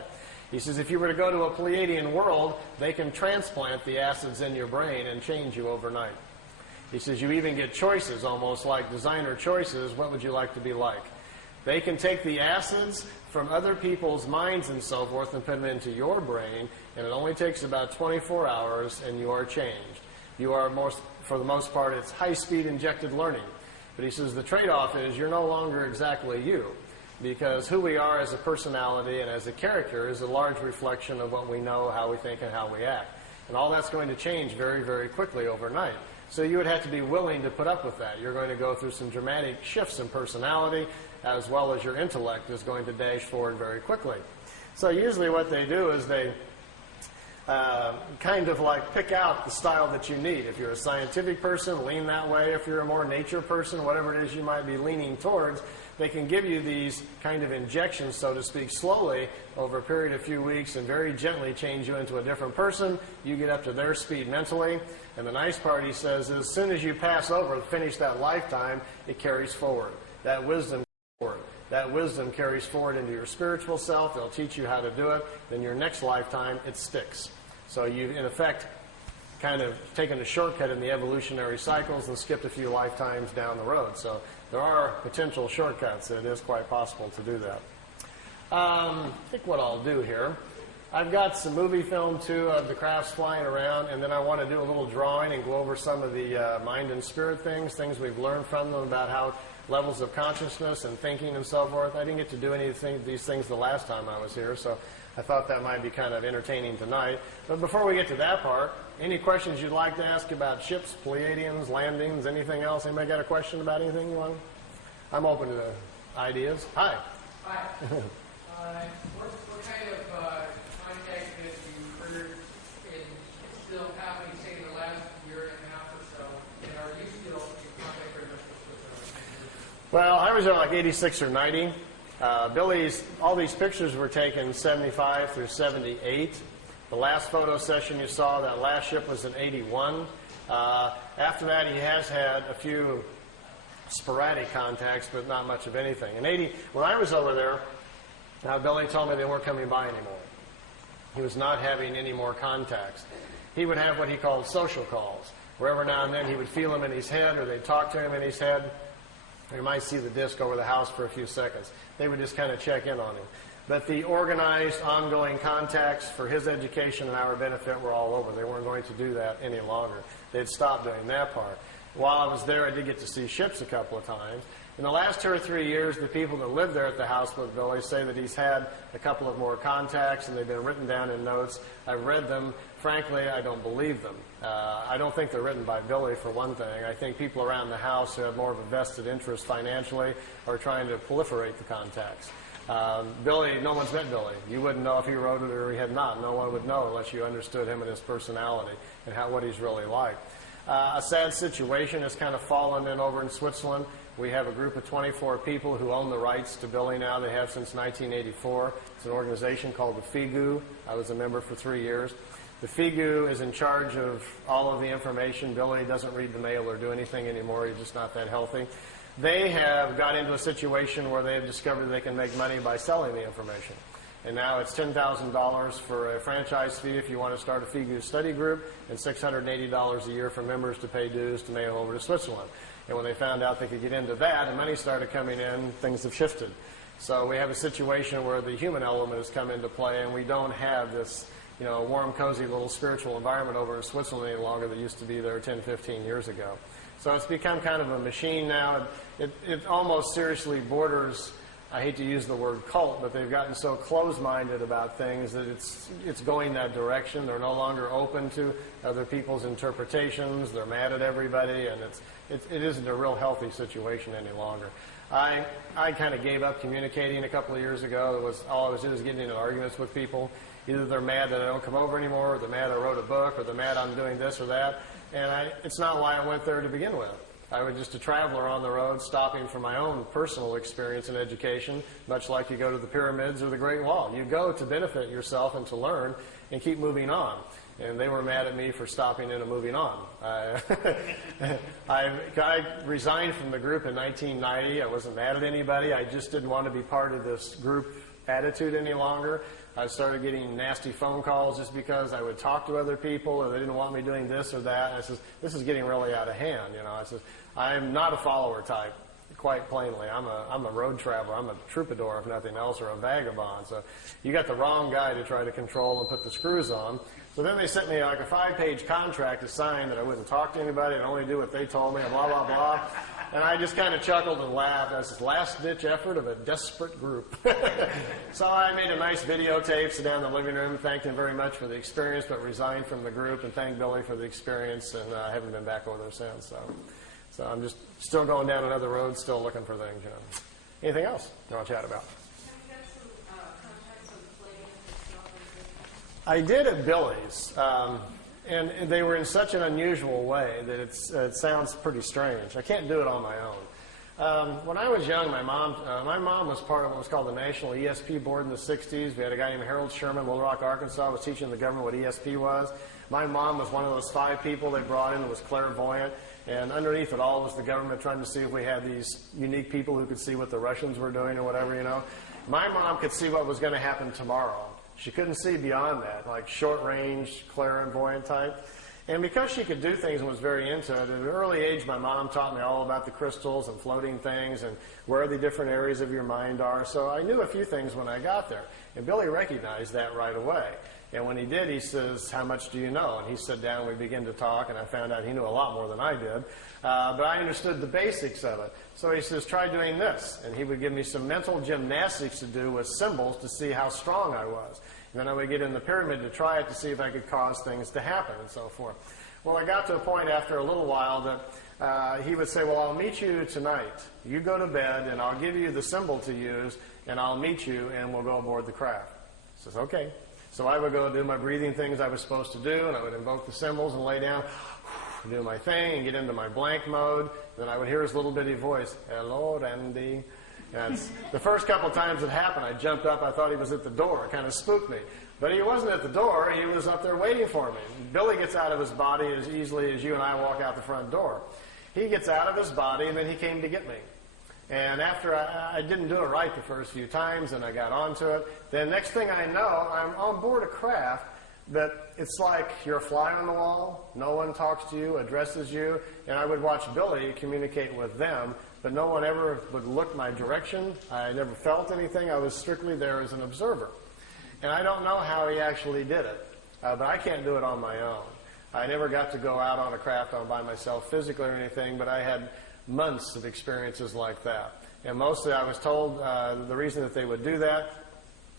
He says if you were to go to a Pleiadian world, they can transplant the acids in your brain and change you overnight. He says you even get choices, almost like designer choices. What would you like to be like? They can take the acids from other people's minds and so forth and put them into your brain, and it only takes about 24 hours, and you are changed. You are, for the most part, it's high-speed injected learning. But he says the trade-off is you're no longer exactly you, because who we are as a personality and as a character is a large reflection of what we know, how we think, and how we act. And all that's going to change very, very quickly overnight. So you would have to be willing to put up with that. You're going to go through some dramatic shifts in personality, as well as your intellect is going to dash forward very quickly. So usually what they do is they kind of like pick out the style that you need. If you're a scientific person, lean that way. If you're a more nature person, whatever it is you might be leaning towards, they can give you these kind of injections, so to speak, slowly over a period of a few weeks and very gently change you into a different person. You get up to their speed mentally. And the nice part, he says, is as soon as you pass over, finish that lifetime, it carries forward. That wisdom carries forward. That wisdom carries forward into your spiritual self. They'll teach you how to do it. Then your next lifetime, it sticks. So you've, in effect, kind of taken a shortcut in the evolutionary cycles and skipped a few lifetimes down the road. So there are potential shortcuts, and it is quite possible to do that. I think what I'll do here, I've got some movie film, too, of the crafts flying around, and then I want to do a little drawing and go over some of the mind and spirit things we've learned from them about how levels of consciousness and thinking and so forth. I didn't get to do any of these things the last time I was here, so I thought that might be kind of entertaining tonight. But before we get to that part, any questions you'd like to ask about ships, Pleiadians, landings, anything else? Anybody got a question about anything you want? I'm open to ideas. Hi. Hi. What kind of contact have you heard is still happening, say, in the last year and a half or so? And are you still in contact very much with them? Well, I was at like 86 or 90. All these pictures were taken 75 through 78. The last photo session you saw, that last ship was in 81. After that, he has had a few sporadic contacts, but not much of anything. In 80, when I was over there, Billy told me they weren't coming by anymore. He was not having any more contacts. He would have what he called social calls, where every now and then he would feel them in his head, or they'd talk to him in his head. Or you might see the disc over the house for a few seconds. They would just kind of check in on him. But the organized, ongoing contacts for his education and our benefit were all over. They weren't going to do that any longer. They'd stopped doing that part. While I was there, I did get to see ships a couple of times. In the last 2 or 3 years, the people that live there at the house with Billy say that he's had a couple of more contacts, and they've been written down in notes. I've read them. Frankly, I don't believe them. I don't think they're written by Billy, for one thing. I think people around the house who have more of a vested interest financially are trying to proliferate the contacts. Billy, no one's met Billy. You wouldn't know if he wrote it or he had not. No one would know unless you understood him and his personality and what he's really like. A sad situation has kind of fallen in over in Switzerland. We have a group of 24 people who own the rights to Billy now. They have since 1984. It's an organization called the FIGU. I was a member for 3 years. The FIGU is in charge of all of the information. Billy doesn't read the mail or do anything anymore. He's just not that healthy. They have got into a situation where they have discovered they can make money by selling the information. And now it's $10,000 for a franchise fee if you want to start a FIGU study group, and $680 a year for members to pay dues to mail over to Switzerland. And when they found out they could get into that and money started coming in, things have shifted. So we have a situation where the human element has come into play, and we don't have this warm, cozy little spiritual environment over in Switzerland any longer that used to be there 10, 15 years ago. So it's become kind of a machine now. It almost seriously borders, I hate to use the word cult, but they've gotten so close-minded about things that it's going that direction. They're no longer open to other people's interpretations. They're mad at everybody, and it isn't a real healthy situation any longer. I kind of gave up communicating a couple of years ago. All I was doing was getting into arguments with people. Either they're mad that I don't come over anymore, or they're mad I wrote a book, or they're mad I'm doing this or that. And it's not why I went there to begin with. I was just a traveler on the road, stopping for my own personal experience and education, much like you go to the pyramids or the Great Wall. You go to benefit yourself and to learn and keep moving on. And they were mad at me for stopping in and moving on. I resigned from the group in 1990. I wasn't mad at anybody. I just didn't want to be part of this group attitude any longer. I started getting nasty phone calls just because I would talk to other people, or they didn't want me doing this or that. And I says, this is getting really out of hand. I says, I'm not a follower type, quite plainly. I'm a road traveler. I'm a troubadour, if nothing else, or a vagabond. So you got the wrong guy to try to control and put the screws on. So then they sent me like a 5-page contract to sign that I wouldn't talk to anybody and only do what they told me, and blah, blah, blah. And I just kind of chuckled and laughed. That's this last-ditch effort of a desperate group. So I made a nice videotape, sit down in the living room, thanked him very much for the experience, but resigned from the group, and thanked Billy for the experience, and I haven't been back over there since. So I'm just still going down another road, still looking for things. Anything else you want to chat about? I did at Billy's, and they were in such an unusual way that it sounds pretty strange. I can't do it on my own. When I was young, my mom was part of what was called the National ESP Board in the 60s. We had a guy named Harold Sherman, Little Rock, Arkansas, was teaching the government what ESP was. My mom was one of those 5 people they brought in that was clairvoyant, and underneath it all was the government trying to see if we had these unique people who could see what the Russians were doing or whatever, My mom could see what was going to happen tomorrow. She couldn't see beyond that, like short-range, clairvoyant type. And because she could do things and was very into it, at an early age, my mom taught me all about the crystals and floating things and where the different areas of your mind are. So I knew a few things when I got there. And Billy recognized that right away. And when he did, he says, how much do you know? And he sat down, we began to talk, and I found out he knew a lot more than I did. But I understood the basics of it. So he says, try doing this. And he would give me some mental gymnastics to do with symbols to see how strong I was. And then I would get in the pyramid to try it to see if I could cause things to happen and so forth. Well, I got to a point after a little while that he would say, well, I'll meet you tonight. You go to bed, and I'll give you the symbol to use, and I'll meet you, and we'll go aboard the craft. He says, okay. So I would go do my breathing things I was supposed to do, and I would invoke the symbols and lay down, do my thing, and get into my blank mode. Then I would hear his little bitty voice, hello, Randy. And the first couple times it happened, I jumped up. I thought he was at the door. It kind of spooked me. But he wasn't at the door. He was up there waiting for me. Billy gets out of his body as easily as you and I walk out the front door. He gets out of his body, and then he came to get me. And after I didn't do it right the first few times, and I got onto it, then next thing I know, I'm on board a craft, but it's like you're a fly on the wall. No one talks to you, addresses you. And I would watch Billy communicate with them but no one ever would look my direction. I never felt anything. I was strictly there as an observer. And I don't know how he actually did it, but I can't do it on my own. I never got to go out on a craft all by myself physically or anything, but I had months of experiences like that. And mostly I was told the reason that they would do that,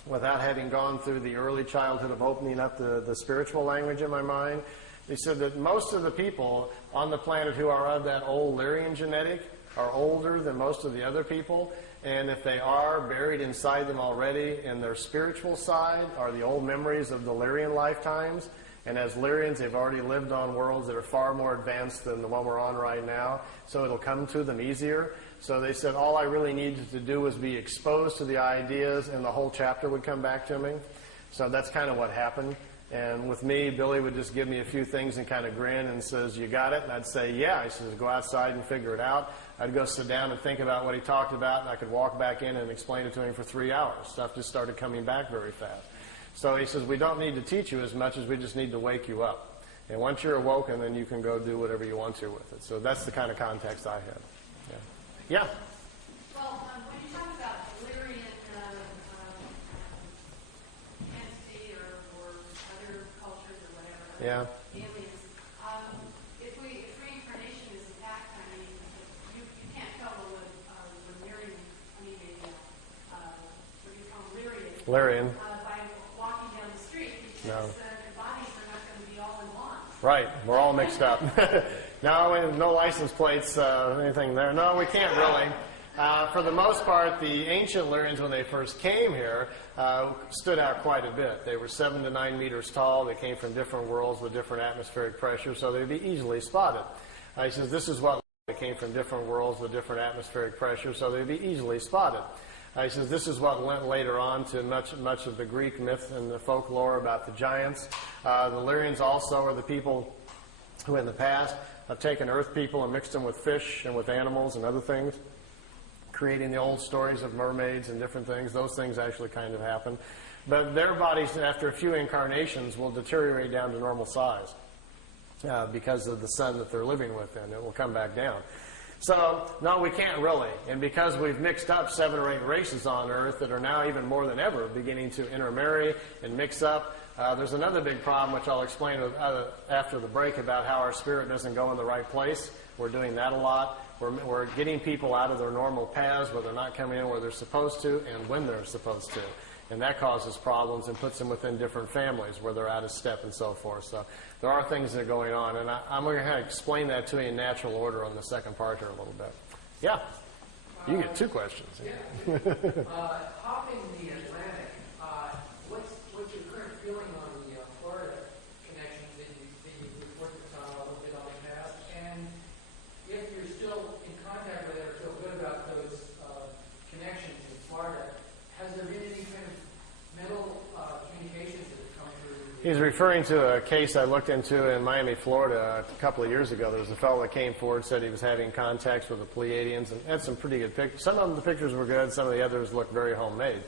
without having gone through the early childhood of opening up the spiritual language in my mind, they said that most of the people on the planet who are of that old Lyrian genetic are older than most of the other people. And if they are, buried inside them already in their spiritual side are the old memories of the Lyrian lifetimes. And as Lyrians, they've already lived on worlds that are far more advanced than the one we're on right now, so it'll come to them easier. So they said all I really needed to do was be exposed to the ideas, and the whole chapter would come back to me. So that's kind of what happened. And with me, Billy would just give me a few things and kind of grin and says, "You got it?" And I'd say, "Yeah." He says, "Go outside and figure it out." I'd go sit down and think about what he talked about, and I could walk back in and explain it to him for 3 hours. Stuff just started coming back very fast. So he says, "We don't need to teach you as much as we just need to wake you up. And once you're awoken, then you can go do whatever you want to with it." So that's the kind of context I had. Yeah? Well, when you talk about Lyrian entity or other cultures or whatever, aliens, if reincarnation is a fact, I mean, you can't tell what Lyrian, I mean, what do you call them, Lyrian. By walking down the street, because their bodies are not going to be all in one. Right. We're all mixed up. No license plates, anything there. No, we can't really. For the most part, the ancient Lyrians, when they first came here, stood out quite a bit. They were 7 to 9 meters tall. They came from different worlds with different atmospheric pressure, so they'd be easily spotted. He says, this is what they came from different worlds with different atmospheric pressure, so they'd be easily spotted. He says, this is what went later on to much of the Greek myth and the folklore about the giants. The Lyrians also are the people who in the past have taken earth people and mixed them with fish and with animals and other things, creating the old stories of mermaids and different things. Those things actually kind of happen. But their bodies, after a few incarnations, will deteriorate down to normal size because of the sun that they're living within. It will come back down. So, no, we can't really. And because we've mixed up 7 or 8 races on Earth that are now even more than ever beginning to intermarry and mix up, there's another big problem, which I'll explain after the break, about how our spirit doesn't go in the right place. We're doing that a lot. We're getting people out of their normal paths where they're not coming in where they're supposed to and when they're supposed to. And that causes problems and puts them within different families where they're out of step and so forth. So there are things that are going on. And I'm going to explain that to you in natural order on the second part here a little bit. Yeah? You get 2 questions. Yeah. Hopping the Atlantic, what's your current feeling on the Florida connections that you reported a little bit on the past? And if you're still in contact with it or feel good about those connections in Florida, has there been any kind of mental communications that have come through? He's referring to a case I looked into in Miami, Florida a couple of years ago. There was a fellow that came forward, said he was having contacts with the Pleiadians, and had some pretty good pictures. Some of the pictures were good. Some of the others looked very homemade.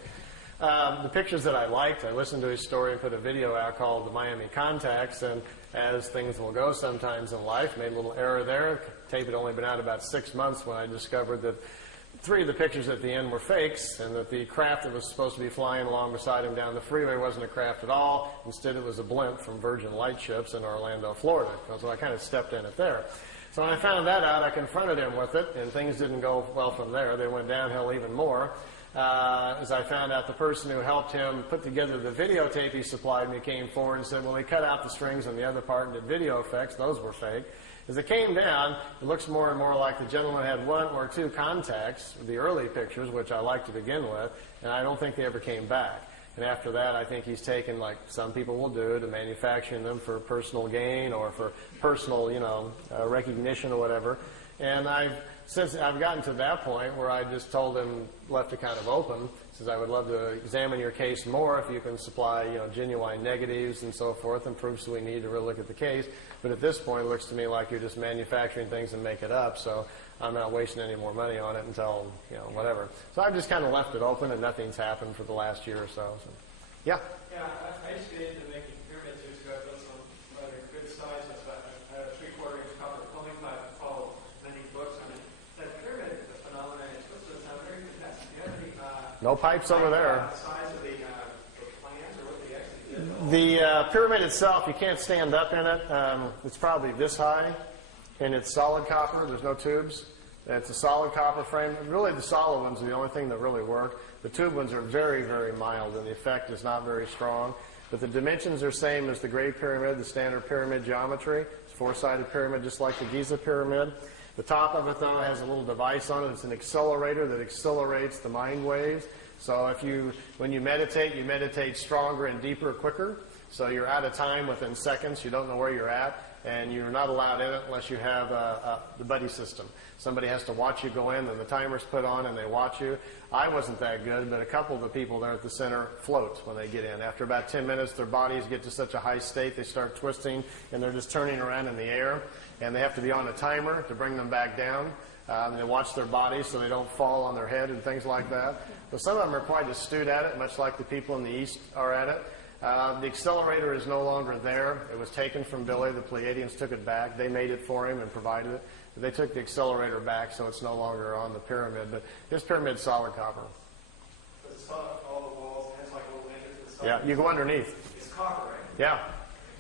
The pictures that I liked, I listened to his story and put a video out called The Miami Contacts, and as things will go sometimes in life, made a little error there. Tape had only been out about 6 months when I discovered that 3 of the pictures at the end were fakes, and that the craft that was supposed to be flying along beside him down the freeway wasn't a craft at all. Instead, it was a blimp from Virgin Lightships in Orlando, Florida. So I kind of stepped in it there. So when I found that out, I confronted him with it, and things didn't go well from there. They went downhill even more. As I found out the person who helped him put together the videotape he supplied me came forward and said, well, he cut out the strings on the other part and did video effects. Those were fake. As it came down, it looks more and more like the gentleman had 1 or 2 contacts, the early pictures, which I liked to begin with, and I don't think they ever came back. And after that, I think he's taken, like some people will do, to manufacturing them for personal gain or for personal, recognition or whatever. And since I've gotten to that point where I just told him, left it kind of open, says I would love to examine your case more if you can supply, genuine negatives and so forth and proofs we need to really look at the case. But at this point, it looks to me like you're just manufacturing things and make it up. So I'm not wasting any more money on it until, whatever. So I've just kind of left it open, and nothing's happened for the last year or so. Yeah? Yeah, I used to get into making pyramids years ago. I built some rather good size. I had a 3/4 inch copper filming. I followed many books on it. That pyramid, No pipes over there. The size of the plans or what they actually did? The pyramid itself, you can't stand up in it. It's probably this high, and it's solid copper. There's no tubes. It's a solid copper frame. Really, the solid ones are the only thing that really work. The tube ones are very, very mild, and the effect is not very strong. But the dimensions are same as the Great Pyramid, the standard pyramid geometry. It's a four-sided pyramid, just like the Giza pyramid. The top of it, though, has a little device on it. It's an accelerator that accelerates the mind waves. So when you meditate stronger and deeper quicker. So you're out of time within seconds. You don't know where you're at. And you're not allowed in it unless you have the buddy system. Somebody has to watch you go in, and the timer's put on, and they watch you. I wasn't that good, but a couple of the people there at the center float when they get in. After about 10 minutes, their bodies get to such a high state, they start twisting, and they're just turning around in the air. And they have to be on a timer to bring them back down. And they watch their bodies so they don't fall on their head and things like that. But some of them are quite astute at it, much like the people in the East are at it. The accelerator is no longer there. It was taken from Billy. The Pleiadians took it back. They made it for him and provided it. They took the accelerator back, so it's no longer on the pyramid. But this pyramid's solid copper. It's all the walls, it has like a little entrance. Yeah, you go underneath. It's copper, right? Yeah.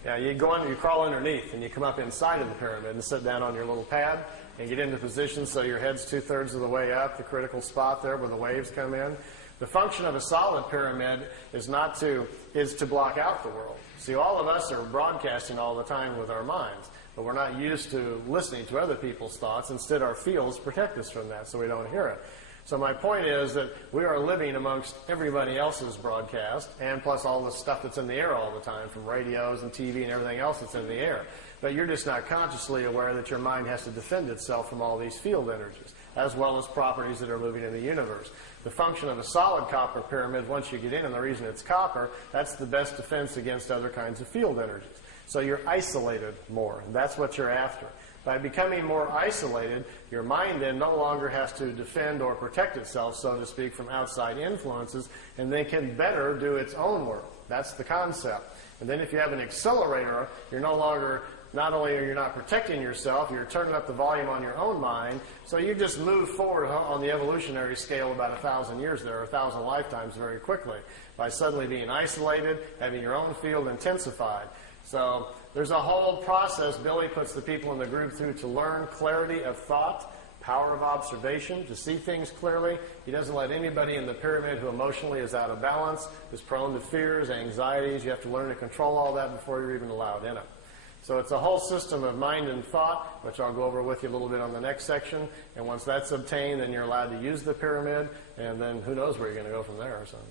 Yeah, you crawl underneath, and you come up inside of the pyramid and sit down on your little pad and get into position so your head's 2/3 of the way up, the critical spot there where the waves come in. The function of a solid pyramid is to block out the world. See, all of us are broadcasting all the time with our minds, but we're not used to listening to other people's thoughts. Instead, our fields protect us from that so we don't hear it. So my point is that we are living amongst everybody else's broadcast, and plus all the stuff that's in the air all the time, from radios and TV and everything else that's in the air. But you're just not consciously aware that your mind has to defend itself from all these field energies, as well as properties that are moving in the universe. The function of a solid copper pyramid, once you get in, and the reason it's copper, that's the best defense against other kinds of field energies. So you're isolated more, and that's what you're after. By becoming more isolated, your mind then no longer has to defend or protect itself, so to speak, from outside influences, and they can better do its own work. That's the concept. And then if you have an accelerator, you're not only are you not protecting yourself, you're turning up the volume on your own mind, so you just move forward on the evolutionary scale about 1,000 years there, or 1,000 lifetimes very quickly, by suddenly being isolated, having your own field intensified. So there's a whole process Billy puts the people in the group through to learn clarity of thought, power of observation, to see things clearly. He doesn't let anybody in the pyramid who emotionally is out of balance, is prone to fears, anxieties. You have to learn to control all that before you're even allowed in it. So it's a whole system of mind and thought, which I'll go over with you a little bit on the next section. And once that's obtained, then you're allowed to use the pyramid, and then who knows where you're going to go from there or something.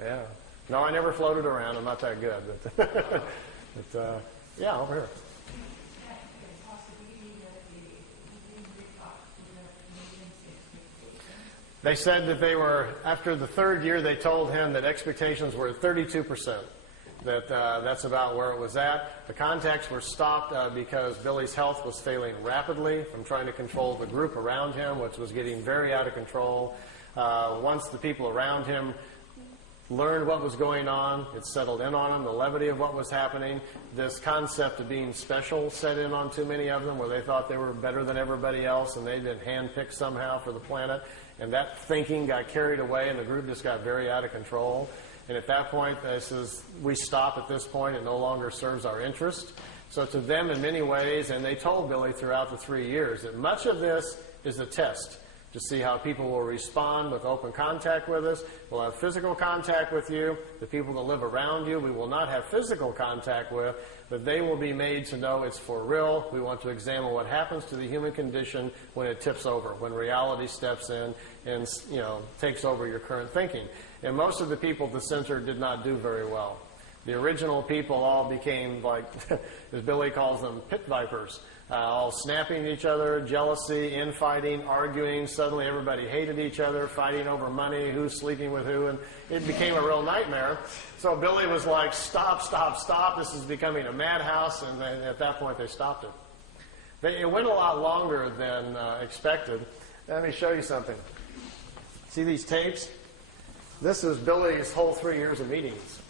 Yeah. No, I never floated around. I'm not that good. But yeah, over here. They said that they were, after the third year, they told him that expectations were 32%. That's about where it was at. The contacts were stopped because Billy's health was failing rapidly from trying to control the group around him, which was getting very out of control. Once the people around him learned what was going on, it settled in on them, the levity of what was happening. This concept of being special set in on too many of them, where they thought they were better than everybody else and they'd been handpicked somehow for the planet. And that thinking got carried away and the group just got very out of control. And at that point, we stop at this point. It no longer serves our interest. So to them, in many ways, and they told Billy throughout the 3 years, that much of this is a test to see how people will respond with open contact with us. We'll have physical contact with you. The people that live around you, we will not have physical contact with, but they will be made to know it's for real. We want to examine what happens to the human condition when it tips over, when reality steps in and takes over your current thinking. And most of the people at the center did not do very well. The original people all became, like, as Billy calls them, pit vipers, all snapping at each other, jealousy, infighting, arguing. Suddenly everybody hated each other, fighting over money, who's sleeping with who, and it became a real nightmare. So Billy was like, stop, stop, stop. This is becoming a madhouse, and then at that point they stopped it. It went a lot longer than expected. Let me show you something. See these tapes? This is Billy's whole 3 years of meetings.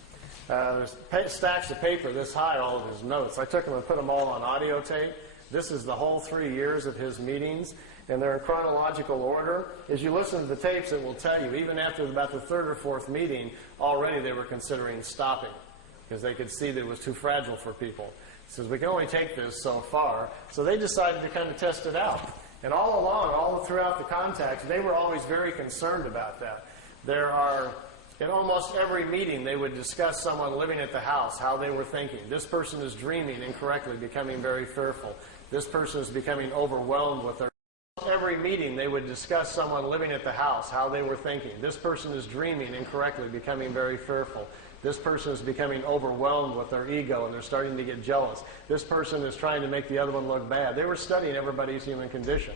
There's stacks of paper this high, all of his notes. I took them and put them all on audio tape. This is the whole 3 years of his meetings. and they're in chronological order. As you listen to the tapes, it will tell you, even after about the third or fourth meeting, already they were considering stopping because they could see that it was too fragile for people. It says, we can only take this so far. So they decided to kind of test it out. And all along, all throughout the contacts, they were always very concerned about that. In almost every meeting, they would discuss someone living at the house, how they were thinking. This person is dreaming incorrectly, becoming very fearful. This person is becoming overwhelmed with their... Every meeting, they would discuss someone living at the house, how they were thinking. This person is dreaming incorrectly, becoming very fearful. This person is becoming overwhelmed with their ego, and they're starting to get jealous. This person is trying to make the other one look bad. They were studying everybody's human condition.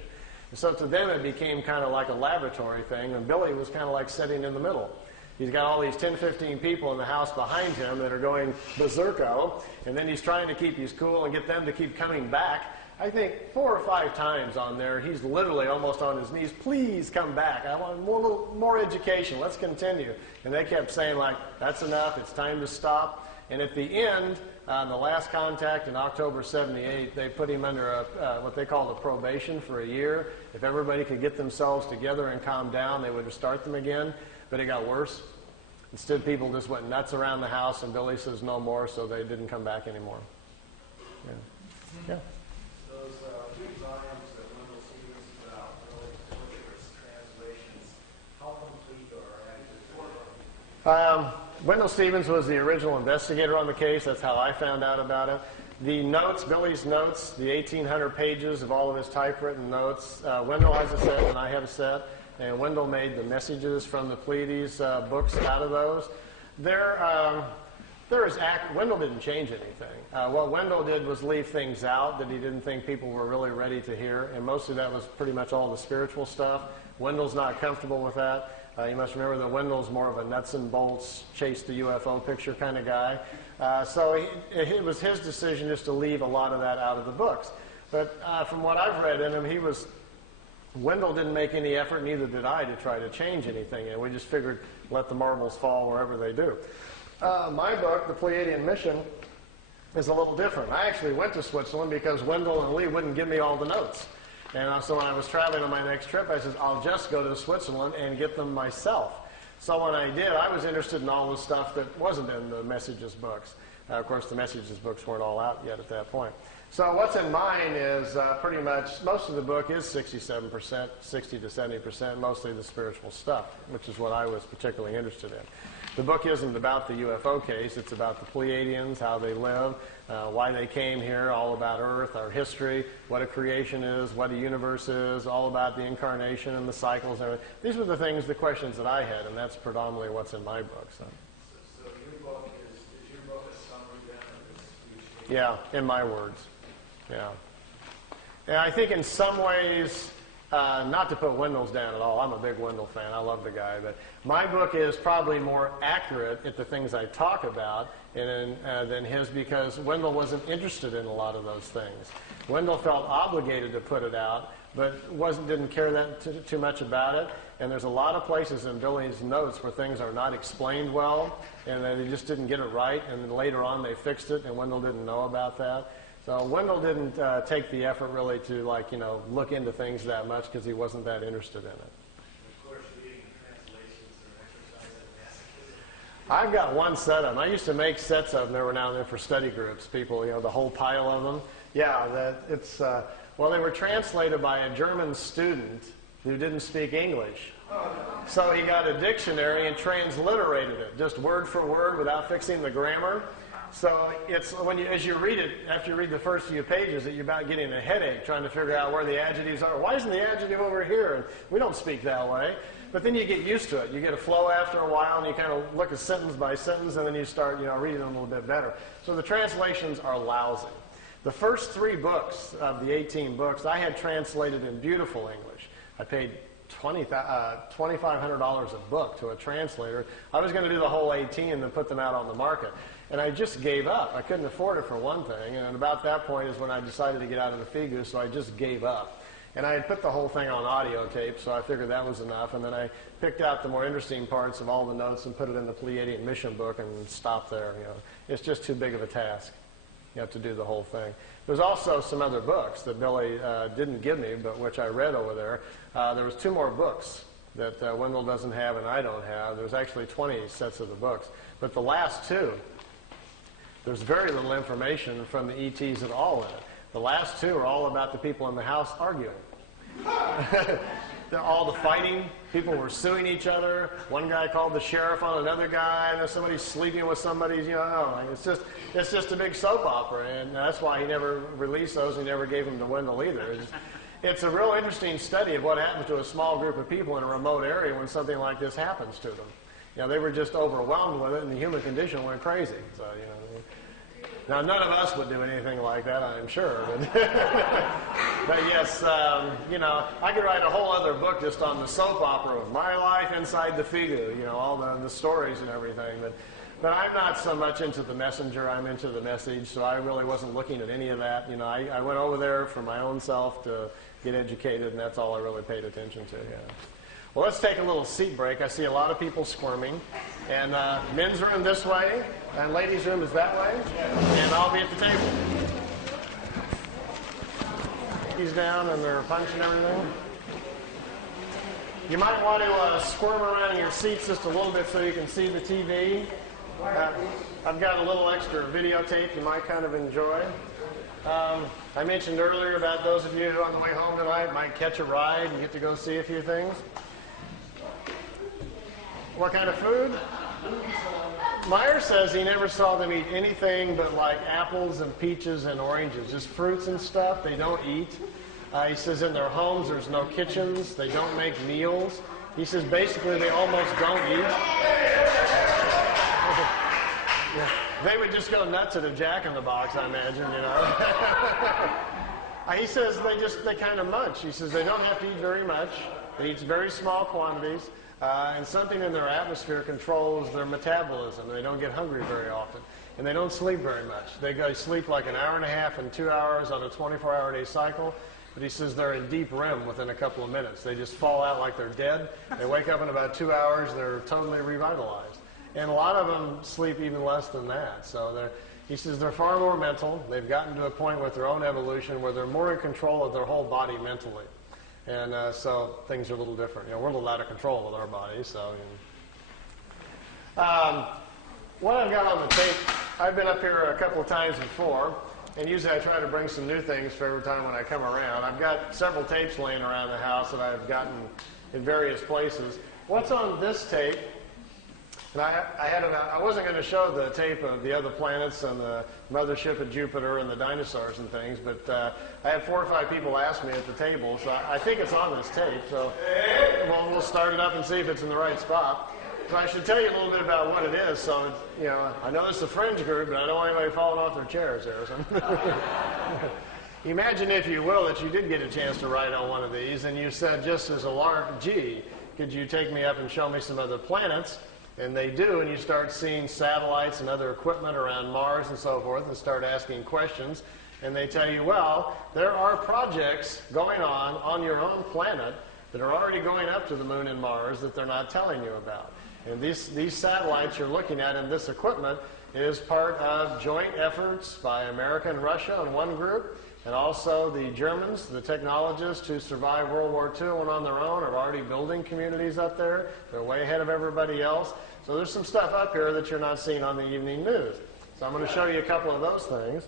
And so to them, it became kind of like a laboratory thing, and Billy was kind of like sitting in the middle. He's got all these 10, 15 people in the house behind him that are going berserko, and then he's trying to keep his cool and get them to keep coming back. I think 4 or 5 times on there, he's literally almost on his knees, please come back. I want more education. Let's continue. And they kept saying, like, that's enough. It's time to stop. And at the end, the last contact in October 78, they put him under what they called a probation for a year. If everybody could get themselves together and calm down, they would start them again. But it got worse. Instead, people just went nuts around the house, and Billy says no more, so they didn't come back anymore. Yeah. Yeah. Those big volumes that Wendell Stevens put out, Liter's translations, how complete or accurate? Wendell Stevens was the original investigator on the case. That's how I found out about it. The notes, Billy's notes, the 1,800 pages of all of his typewritten notes, Wendell has a set and I have a set. And Wendell made the messages from the Pleiades books out of those. Wendell didn't change anything. What Wendell did was leave things out that he didn't think people were really ready to hear, and mostly that was pretty much all the spiritual stuff. Wendell's not comfortable with that. You must remember that Wendell's more of a nuts and bolts, chase the UFO picture kind of guy. So it was his decision just to leave a lot of that out of the books. But from what I've read in him, Wendell didn't make any effort, neither did I, to try to change anything, and we just figured let the marbles fall wherever they do. My book, The Pleiadian Mission, is a little different. I actually went to Switzerland because Wendell and Lee wouldn't give me all the notes. And so when I was traveling on my next trip, I said, I'll just go to Switzerland and get them myself. So when I did, I was interested in all the stuff that wasn't in the Messages books. Of course, the Messages books weren't all out yet at that point. So what's in mine is pretty much, most of the book is 67%, 60 to 70%, mostly the spiritual stuff, which is what I was particularly interested in. The book isn't about the UFO case. It's about the Pleiadians, how they live, why they came here, all about Earth, our history, what a creation is, what a universe is, all about the incarnation and the cycles and everything. These were the things, the questions that I had, and that's predominantly what's in my book. So your book is your book a summary then of this huge case? Yeah, in my words. Yeah. And I think in some ways, not to put Wendell's down at all, I'm a big Wendell fan, I love the guy, but my book is probably more accurate at the things I talk about than his, because Wendell wasn't interested in a lot of those things. Wendell felt obligated to put it out, but didn't care that too much about it, and there's a lot of places in Billy's notes where things are not explained well, and they just didn't get it right, and then later on they fixed it, and Wendell didn't know about that. So Wendell didn't take the effort really to look into things that much because he wasn't that interested in it. Of course, reading the translations are an exercise in masochism. I've got one set of them. I used to make sets of them every now and then for study groups. People, the whole pile of them. Yeah, they were translated by a German student who didn't speak English. So he got a dictionary and transliterated it, just word for word without fixing the grammar. So it's as you read it, after you read the first few pages, that you're about getting a headache trying to figure out where the adjectives are. Why isn't the adjective over here? And we don't speak that way. But then you get used to it. You get a flow after a while, and you kind of look at sentence by sentence, and then you start reading them a little bit better. So the translations are lousy. The first 3 books of the 18 books I had translated in beautiful English. I paid $2,500 a book to a translator. I was going to do the whole 18 and then put them out on the market. And I just gave up. I couldn't afford it for one thing. And about that point is when I decided to get out of the figure, so I just gave up. And I had put the whole thing on audio tape, so I figured that was enough. And then I picked out the more interesting parts of all the notes and put it in the Pleiadian Mission book and stopped there. It's just too big of a task. to do the whole thing. There's also some other books that Billy didn't give me, but which I read over there. There was 2 more books that Wendell doesn't have and I don't have. There's actually 20 sets of the books. But the last 2, there's very little information from the ETs at all in it. The last 2 are all about the people in the house arguing. All the fighting, people were suing each other. One guy called the sheriff on another guy, and somebody's sleeping with somebody. It's just a big soap opera, and that's why he never released those. He never gave them to Wendell either. It's a real interesting study of what happens to a small group of people in a remote area when something like this happens to them. They were just overwhelmed with it, and the human condition went crazy. So, now, none of us would do anything like that, I'm sure. But yes, I could write a whole other book just on the soap opera of my life inside the Figu, all the stories and everything. But I'm not so much into the messenger, I'm into the message, so I really wasn't looking at any of that. I went over there for my own self to get educated, and that's all I really paid attention to. Well, let's take a little seat break. I see a lot of people squirming. And men's room this way, and ladies' room is that way, and I'll be at the table. He's down, and they're punching everything. You might want to squirm around in your seats just a little bit so you can see the TV. I've got a little extra videotape you might kind of enjoy. I mentioned earlier about those of you who on the way home tonight might catch a ride and get to go see a few things. What kind of food? Meier says he never saw them eat anything but like apples and peaches and oranges, just fruits and stuff. They don't eat. He says in their homes there's no kitchens. They don't make meals. He says basically they almost don't eat. They would just go nuts at a Jack-in-the-Box, I imagine, He says they kind of munch. He says they don't have to eat very much. They eat very small quantities. And something in their atmosphere controls their metabolism. They don't get hungry very often. And they don't sleep very much. They sleep like an hour and a half and 2 hours on a 24-hour-day cycle. But he says they're in deep REM within a couple of minutes. They just fall out like they're dead. They wake up in about 2 hours. They're totally revitalized. And a lot of them sleep even less than that. So he says they're far more mental. They've gotten to a point with their own evolution where they're more in control of their whole body mentally. And so things are a little different. We're a little out of control with our bodies. So, what I've got on the tape, I've been up here a couple of times before, and usually I try to bring some new things for every time when I come around. I've got several tapes laying around the house that I've gotten in various places. What's on this tape? And I wasn't going to show the tape of the other planets and the mothership of Jupiter and the dinosaurs and things, but I had 4 or 5 people ask me at the table, so I think it's on this tape. So we'll start it up and see if it's in the right spot. So I should tell you a little bit about what it is. So I know this is a fringe group, but I don't want anybody falling off their chairs there. So imagine, if you will, that you did get a chance to ride on one of these, and you said, just as a lark, gee, could you take me up and show me some other planets? And they do, and you start seeing satellites and other equipment around Mars and so forth, and start asking questions. And they tell you, well, there are projects going on your own planet that are already going up to the moon and Mars that they're not telling you about. And these satellites you're looking at and this equipment is part of joint efforts by America and Russia in one group, and also the Germans, the technologists who survived World War II and went on their own, are already building communities up there. They're way ahead of everybody else. So there's some stuff up here that you're not seeing on the evening news. So I'm going to show you a couple of those things.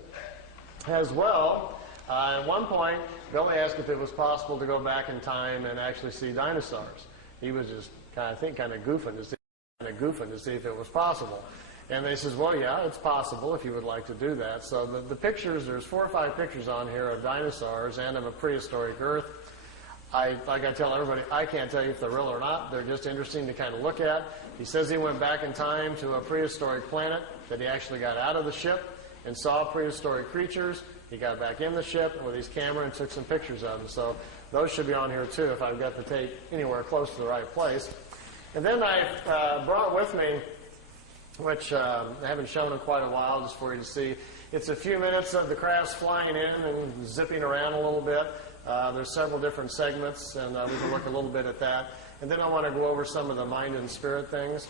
As well, at one point, Billy asked if it was possible to go back in time and actually see dinosaurs. He was just kind of goofing to see if it was possible. And they says, well, yeah, it's possible if you would like to do that. So the pictures, there's 4 or 5 pictures on here of dinosaurs and of a prehistoric Earth. Like I tell everybody, I can't tell you if they're real or not. They're just interesting to kind of look at. He says he went back in time to a prehistoric planet, that he actually got out of the ship and saw prehistoric creatures. He got back in the ship with his camera and took some pictures of them. So those should be on here too if I've got the tape anywhere close to the right place. And then I brought with me, which I haven't shown in quite a while, just for you to see. It's a few minutes of the crafts flying in and zipping around a little bit. There's several different segments, and we can look a little bit at that. And then I want to go over some of the mind and spirit things.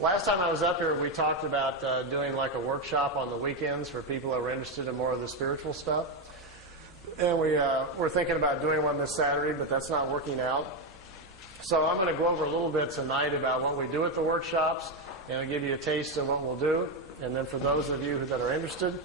Last time I was up here, we talked about doing like a workshop on the weekends for people that were interested in more of the spiritual stuff. And we're thinking about doing one this Saturday, but that's not working out. So I'm going to go over a little bit tonight about what we do at the workshops, and I'll give you a taste of what we'll do. And then for those of you that are interested,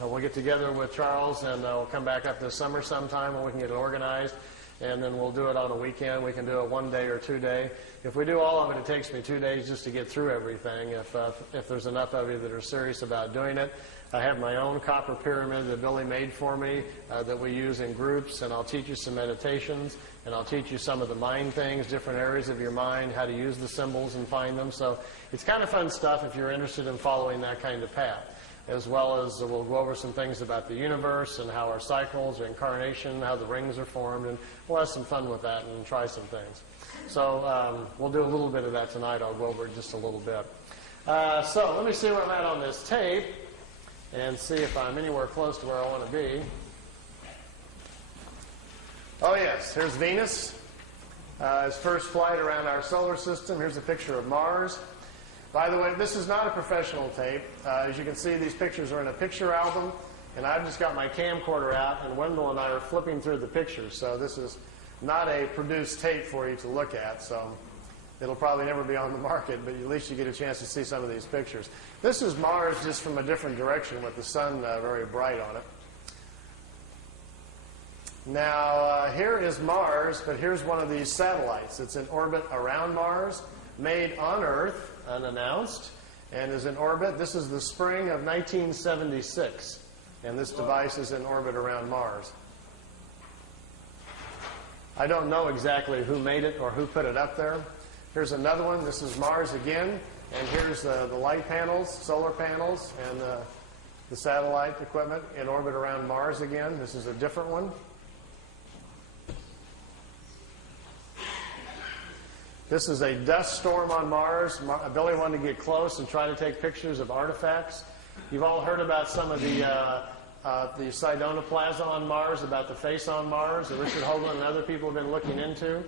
we'll get together with Charles, and we'll come back up this summer sometime when we can get it organized. And then we'll do it on a weekend. We can do it 1 day or 2 day. If we do all of it, it takes me 2 days just to get through everything, if there's enough of you that are serious about doing it. I have my own copper pyramid that Billy made for me that we use in groups, and I'll teach you some meditations, and I'll teach you some of the mind things, different areas of your mind, how to use the symbols and find them. So it's kind of fun stuff if you're interested in following that kind of path, as well as we'll go over some things about the universe and how our cycles, our incarnation, how the rings are formed, and we'll have some fun with that and try some things. So we'll do a little bit of that tonight. I'll go over it just a little bit. So let me see where I'm at on this tape and see if I'm anywhere close to where I want to be. Oh, yes, here's Venus. His first flight around our solar system. Here's a picture of Mars. By the way, this is not a professional tape. As you can see, these pictures are in a picture album, and I've just got my camcorder out, and Wendell and I are flipping through the pictures. So this is not a produced tape for you to look at, so it'll probably never be on the market, but at least you get a chance to see some of these pictures. This is Mars just from a different direction with the sun very bright on it. Now, here is Mars, but here's one of these satellites. It's in orbit around Mars, made on Earth, unannounced, and is in orbit. This is the spring of 1976, and this device is in orbit around Mars. I don't know exactly who made it or who put it up there. Here's another one. This is Mars again, and here's the light panels, solar panels, and the satellite equipment in orbit around Mars again. This is a different one. This is a dust storm on Mars. Billy wanted to get close and try to take pictures of artifacts. You've all heard about some of the Sidonoplasma on Mars, about the face on Mars that Richard Hoagland and other people have been looking into.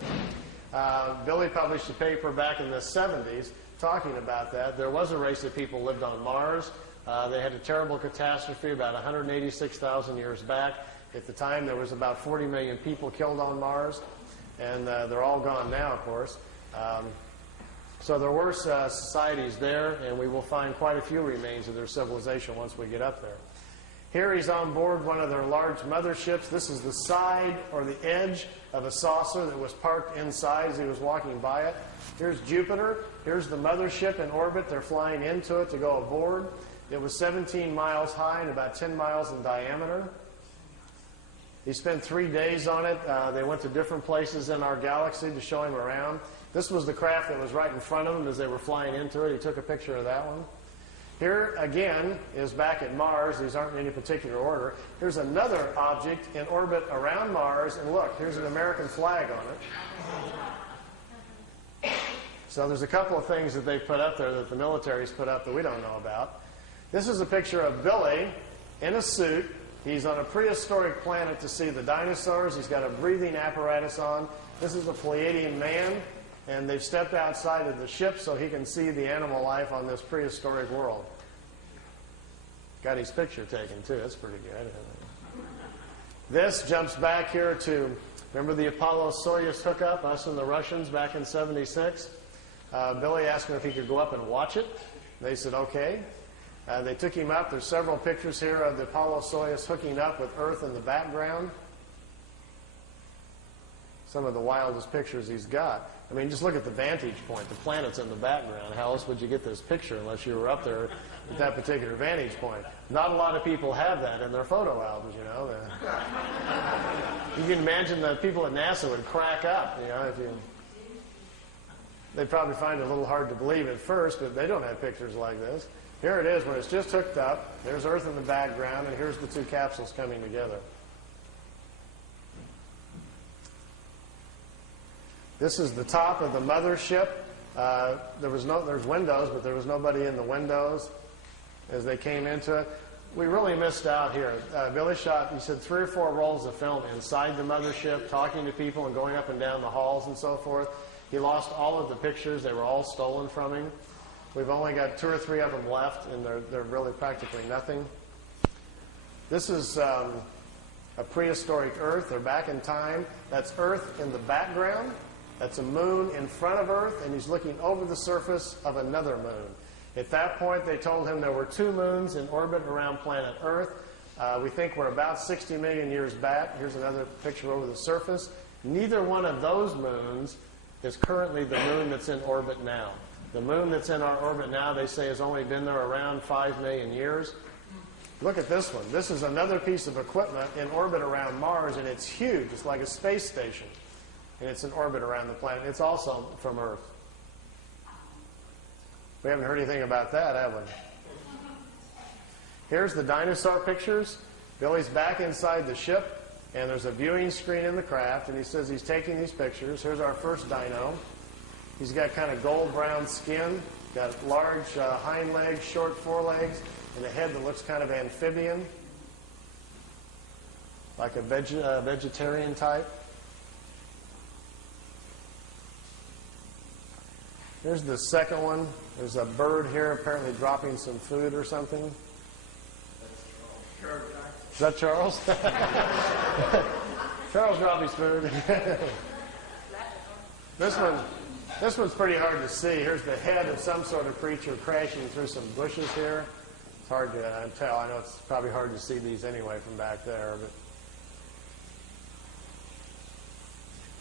Billy published a paper back in the 70s talking about that. There was a race of people who lived on Mars. They had a terrible catastrophe about 186,000 years back. At the time, there was about 40 million people killed on Mars, and they're all gone now, of course. So there were societies there, and we will find quite a few remains of their civilization once we get up there. Here he's on board one of their large motherships. This is the side or the edge of a saucer that was parked inside as he was walking by it. Here's Jupiter. Here's the mothership in orbit. They're flying into it to go aboard. It was 17 miles high and about 10 miles in diameter. He spent 3 days on it. They went to different places in our galaxy to show him around. This was the craft that was right in front of him as they were flying into it. He took a picture of that one. Here, again, is back at Mars. These aren't in any particular order. Here's another object in orbit around Mars. And look, here's an American flag on it. So there's a couple of things that they put up there that the military's put up that we don't know about. This is a picture of Billy in a suit. He's on a prehistoric planet to see the dinosaurs. He's got a breathing apparatus on. This is a Pleiadian man, and they've stepped outside of the ship so he can see the animal life on this prehistoric world. Got his picture taken, too. That's pretty good. This jumps back here to, remember the Apollo-Soyuz hookup, us and the Russians back in '76? Billy asked him if he could go up and watch it. They said, okay. They took him up. There's several pictures here of the Apollo-Soyuz hooking up with Earth in the background. Some of the wildest pictures he's got. I mean, just look at the vantage point. The planet's in the background. How else would you get this picture unless you were up there at that particular vantage point? Not a lot of people have that in their photo albums, you know. You can imagine the people at NASA would crack up, you know, if you... They'd probably find it a little hard to believe at first, but they don't have pictures like this. Here it is when it's just hooked up. There's Earth in the background, and here's the two capsules coming together. This is the top of the mothership. There's windows, but there was nobody in the windows as they came into it. We really missed out here. Billy shot, he said, 3 or 4 rolls of film inside the mothership, talking to people and going up and down the halls and so forth. He lost all of the pictures. They were all stolen from him. We've only got 2 or 3 of them left, and they're really practically nothing. This is a prehistoric Earth. They're back in time. That's Earth in the background. That's a moon in front of Earth, and he's looking over the surface of another moon. At that point, they told him there were 2 moons in orbit around planet Earth. We think we're about 60 million years back. Here's another picture over the surface. Neither one of those moons is currently the moon that's in orbit now. The moon that's in our orbit now, they say, has only been there around 5 million years. Look at this one. This is another piece of equipment in orbit around Mars, and it's huge. It's like a space station, and it's in orbit around the planet. It's also from Earth. We haven't heard anything about that, have we? Here's the dinosaur pictures. Billy's back inside the ship, and there's a viewing screen in the craft, and he says he's taking these pictures. Here's our first dino. He's got kind of gold-brown skin, got large hind legs, short forelegs, and a head that looks kind of amphibian, like a vegetarian type. Here's the second one. There's a bird here apparently dropping some food or something. Is that Charles? Charles dropped his food. This one's pretty hard to see. Here's the head of some sort of creature crashing through some bushes here. It's hard to tell. I know it's probably hard to see these anyway from back there. But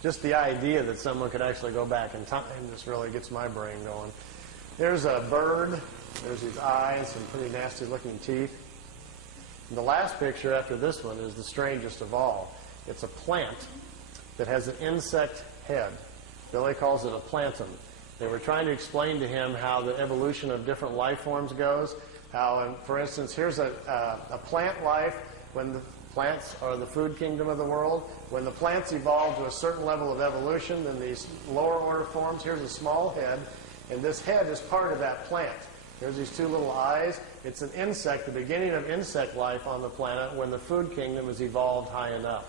just the idea that someone could actually go back in time just really gets my brain going. There's a bird. There's his eyes, some pretty nasty looking teeth. And the last picture after this one is the strangest of all. It's a plant that has an insect head. Billy calls it a plantum. They were trying to explain to him how the evolution of different life forms goes. How, for instance, here's a plant life when the plants are the food kingdom of the world. When the plants evolve to a certain level of evolution, then these lower order forms, here's a small head, and this head is part of that plant. There's these 2 little eyes. It's an insect, the beginning of insect life on the planet when the food kingdom has evolved high enough.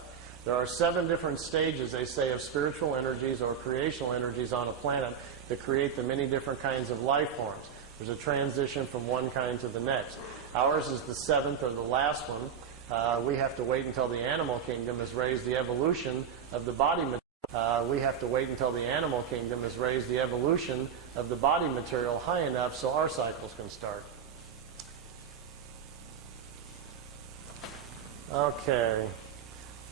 There are 7 different stages, they say, of spiritual energies or creational energies on a planet that create the many different kinds of life forms. There's a transition from one kind to the next. Ours is the 7th or the last one. We have to wait until the animal kingdom has raised the evolution of the body material. We have to wait until the animal kingdom has raised the evolution of the body material high enough so our cycles can start. Okay.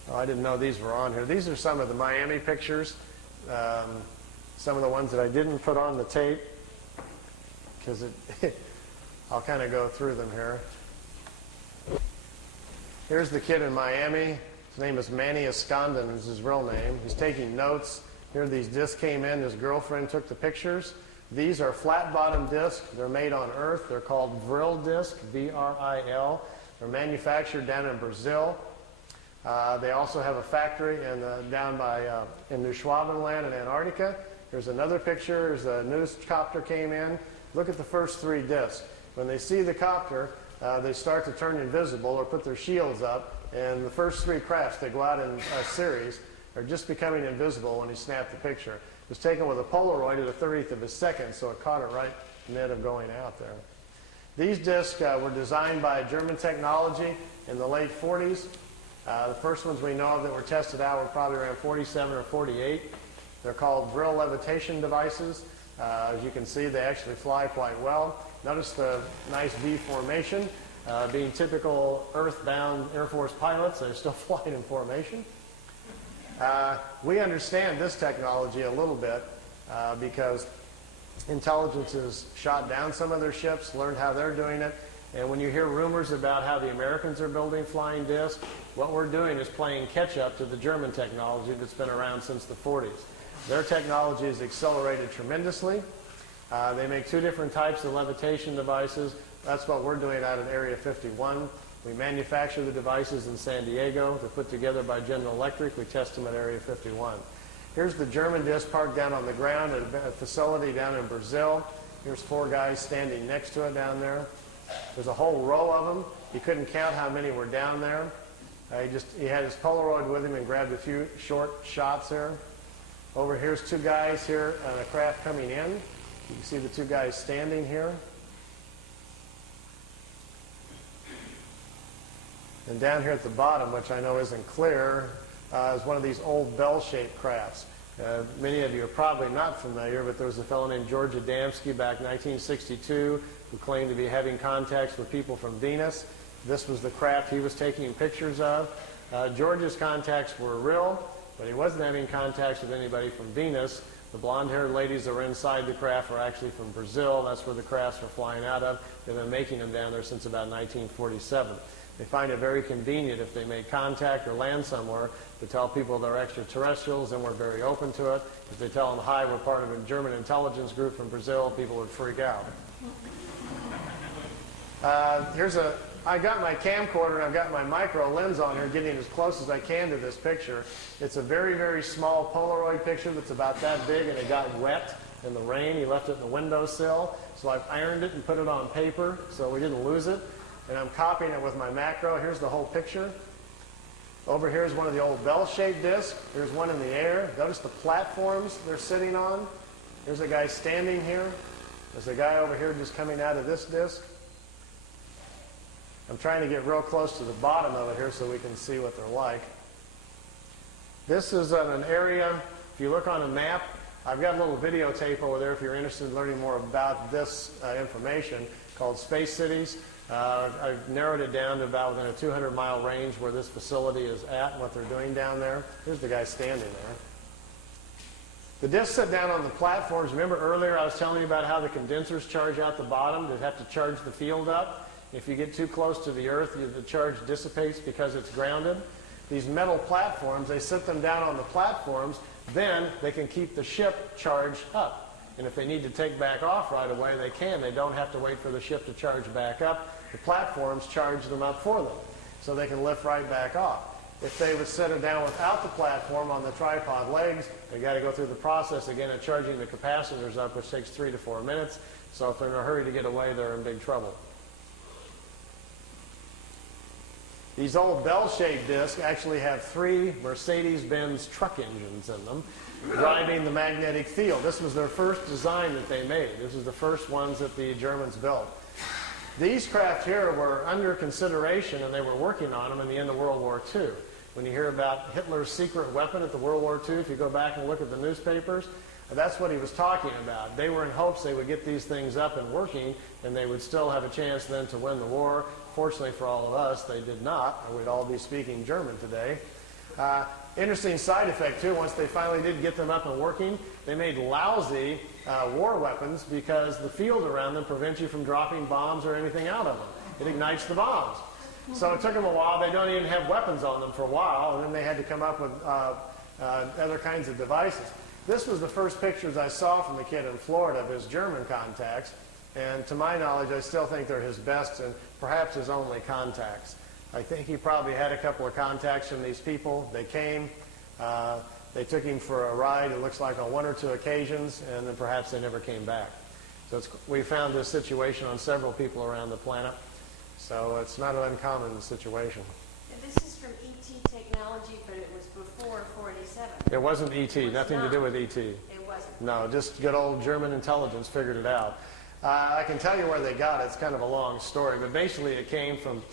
Oh, I didn't know these were on here. These are some of the Miami pictures. Some of the ones that I didn't put on the tape because I'll kind of go through them here. Here's the kid in Miami. His name is Manny Escondon is his real name. He's taking notes. Here these discs came in. His girlfriend took the pictures. These are flat-bottom discs. They're made on Earth. They're called Vril discs, V-R-I-L. They're manufactured down in Brazil. They also have a factory down by in New Schwabenland in Antarctica. Here's another picture. There's a news copter came in. Look at the first 3 discs. When they see the copter, they start to turn invisible or put their shields up. And the first 3 crafts, they go out in a series, are just becoming invisible when he snapped the picture. It was taken with a Polaroid at a 30th of a second, so it caught it right in the mid of going out there. These discs were designed by German technology in the late 40s. The first ones we know of that were tested out were probably around 47 or 48. They're called Vril levitation devices. As you can see, they actually fly quite well. Notice the nice V formation. Being typical earthbound Air Force pilots, they're still flying in formation. We understand this technology a little bit because intelligence has shot down some of their ships, learned how they're doing it. And when you hear rumors about how the Americans are building flying discs, what we're doing is playing catch-up to the German technology that's been around since the 40s. Their technology has accelerated tremendously. They make 2 different types of levitation devices. That's what we're doing out at Area 51. We manufacture the devices in San Diego. They're put together by General Electric. We test them at Area 51. Here's the German disc parked down on the ground at a facility down in Brazil. Here's 4 guys standing next to it down there. There's a whole row of them. He couldn't count how many were down there. He had his Polaroid with him and grabbed a few short shots there. Over here's 2 guys here on a craft coming in. You can see the two guys standing here. And down here at the bottom, which I know isn't clear, is one of these old bell-shaped crafts. Many of you are probably not familiar, but there was a fellow named George Adamski back in 1962 who claimed to be having contacts with people from Venus. This was the craft he was taking pictures of. George's contacts were real, but he wasn't having contacts with anybody from Venus. The blonde-haired ladies that were inside the craft were actually from Brazil. That's where the crafts were flying out of. They've been making them down there since about 1947. They find it very convenient if they make contact or land somewhere to tell people they're extraterrestrials, and we're very open to it. If they tell them, hi, we're part of a German intelligence group from Brazil, people would freak out. I got my camcorder and I've got my micro lens on here, getting as close as I can to this picture. It's a very, very small Polaroid picture that's about that big, and it got wet in the rain. He left it in the windowsill, so I've ironed it and put it on paper so we didn't lose it. And I'm copying it with my macro. Here's the whole picture. Over here is one of the old bell-shaped discs. There's one in the air. Notice the platforms they're sitting on. There's a guy standing here. There's a guy over here just coming out of this disc. I'm trying to get real close to the bottom of it here so we can see what they're like. This is an area, if you look on a map, I've got a little videotape over there if you're interested in learning more about this information, called Space Cities. I've narrowed it down to about within a 200-mile range where this facility is at and what they're doing down there. Here's the guy standing there. The discs sit down on the platforms. Remember earlier I was telling you about how the condensers charge out the bottom to have to charge the field up? If you get too close to the Earth, the charge dissipates because it's grounded. These metal platforms, they sit them down on the platforms, then they can keep the ship charged up. And if they need to take back off right away, they can. They don't have to wait for the ship to charge back up. The platforms charge them up for them, so they can lift right back off. If they would set it down without the platform on the tripod legs, they got to go through the process again of charging the capacitors up, which takes 3 to 4 minutes. So if they're in a hurry to get away, they're in big trouble. These old bell-shaped discs actually have 3 Mercedes-Benz truck engines in them, driving the magnetic field. This was their first design that they made. This was the first ones that the Germans built. These craft here were under consideration, and they were working on them in the end of World War II. When you hear about Hitler's secret weapon at the World War II, if you go back and look at the newspapers, that's what he was talking about. They were in hopes they would get these things up and working, and they would still have a chance then to win the war. Fortunately for all of us, they did not, or we'd all be speaking German today. Interesting side effect, too, once they finally did get them up and working, they made lousy war weapons because the field around them prevents you from dropping bombs or anything out of them. It ignites the bombs. So it took them a while. They don't even have weapons on them for a while, and then they had to come up with other kinds of devices. This was the first pictures I saw from the kid in Florida of his German contacts, and to my knowledge, I still think they're his best and perhaps his only contacts. I think he probably had a couple of contacts from these people. They came, they took him for a ride, it looks like on 1 or 2 occasions, and then perhaps they never came back. So we found this situation on several people around the planet, so it's not an uncommon situation. And this is from ET technology, but it was before 487. It wasn't ET, nothing to do with ET. It wasn't. No, just good old German intelligence figured it out. I can tell you where they got it. It's kind of a long story, but basically it came from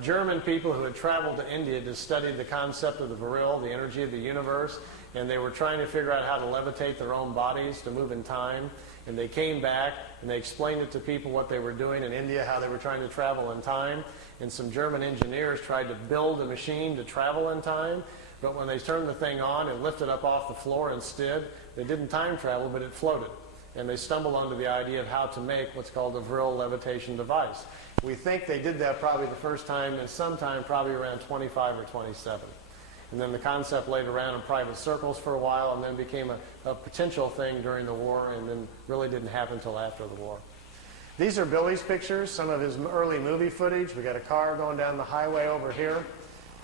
German people who had traveled to India to study the concept of the virile, the energy of the universe, and they were trying to figure out how to levitate their own bodies to move in time. And they came back and they explained it to people what they were doing in India, how they were trying to travel in time. And some German engineers tried to build a machine to travel in time, but when they turned the thing on and lifted up off the floor instead, they didn't time travel, but it floated. And they stumbled onto the idea of how to make what's called a virile levitation device. We think they did that probably the first time and sometime probably around 25 or 27. And then the concept laid around in private circles for a while and then became a potential thing during the war and then really didn't happen until after the war. These are Billy's pictures, some of his early movie footage. We got a car going down the highway over here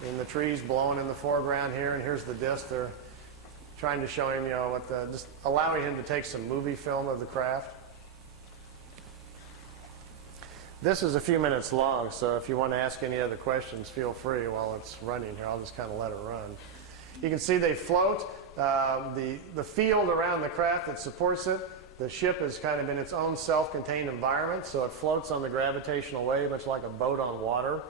and the trees blowing in the foreground here, and here's the disc. They're trying to show him, just allowing him to take some movie film of the craft. This is a few minutes long, so if you want to ask any other questions, feel free while it's running here. I'll just kind of let it run. You can see they float. The field around the craft that supports it The ship is kind of in its own self-contained environment, so it floats on the gravitational wave, much like a boat on water.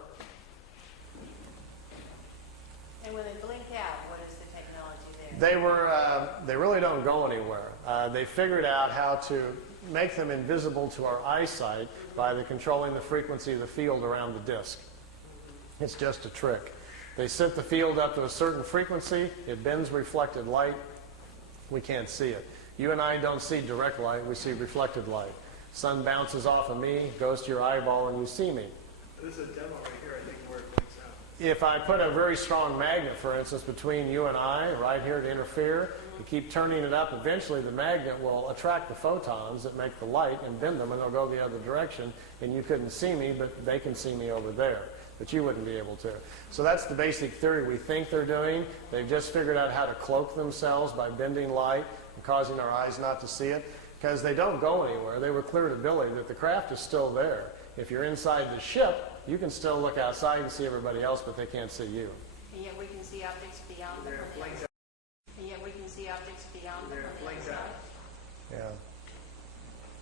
And when they blink out, what is the technology there? They really don't go anywhere. They figured out how to make them invisible to our eyesight by controlling the frequency of the field around the disk. It's just a trick. They set the field up to a certain frequency. It bends reflected light. We can't see it. You and I don't see direct light. We see reflected light. Sun bounces off of me, goes to your eyeball, and you see me. This is a demo right here, I think, where it blinks out. If I put a very strong magnet, for instance, between you and I, right here to interfere, you keep turning it up, eventually the magnet will attract the photons that make the light and bend them, and they'll go the other direction, and you couldn't see me, but they can see me over there. But you wouldn't be able to. So that's the basic theory we think they're doing. They've just figured out how to cloak themselves by bending light and causing our eyes not to see it, because they don't go anywhere. They were clear to Billy that the craft is still there. If you're inside the ship, you can still look outside and see everybody else, but they can't see you. And yet we can see optics beyond them on the outside. And yet we can see optics beyond them on the outside. Yeah.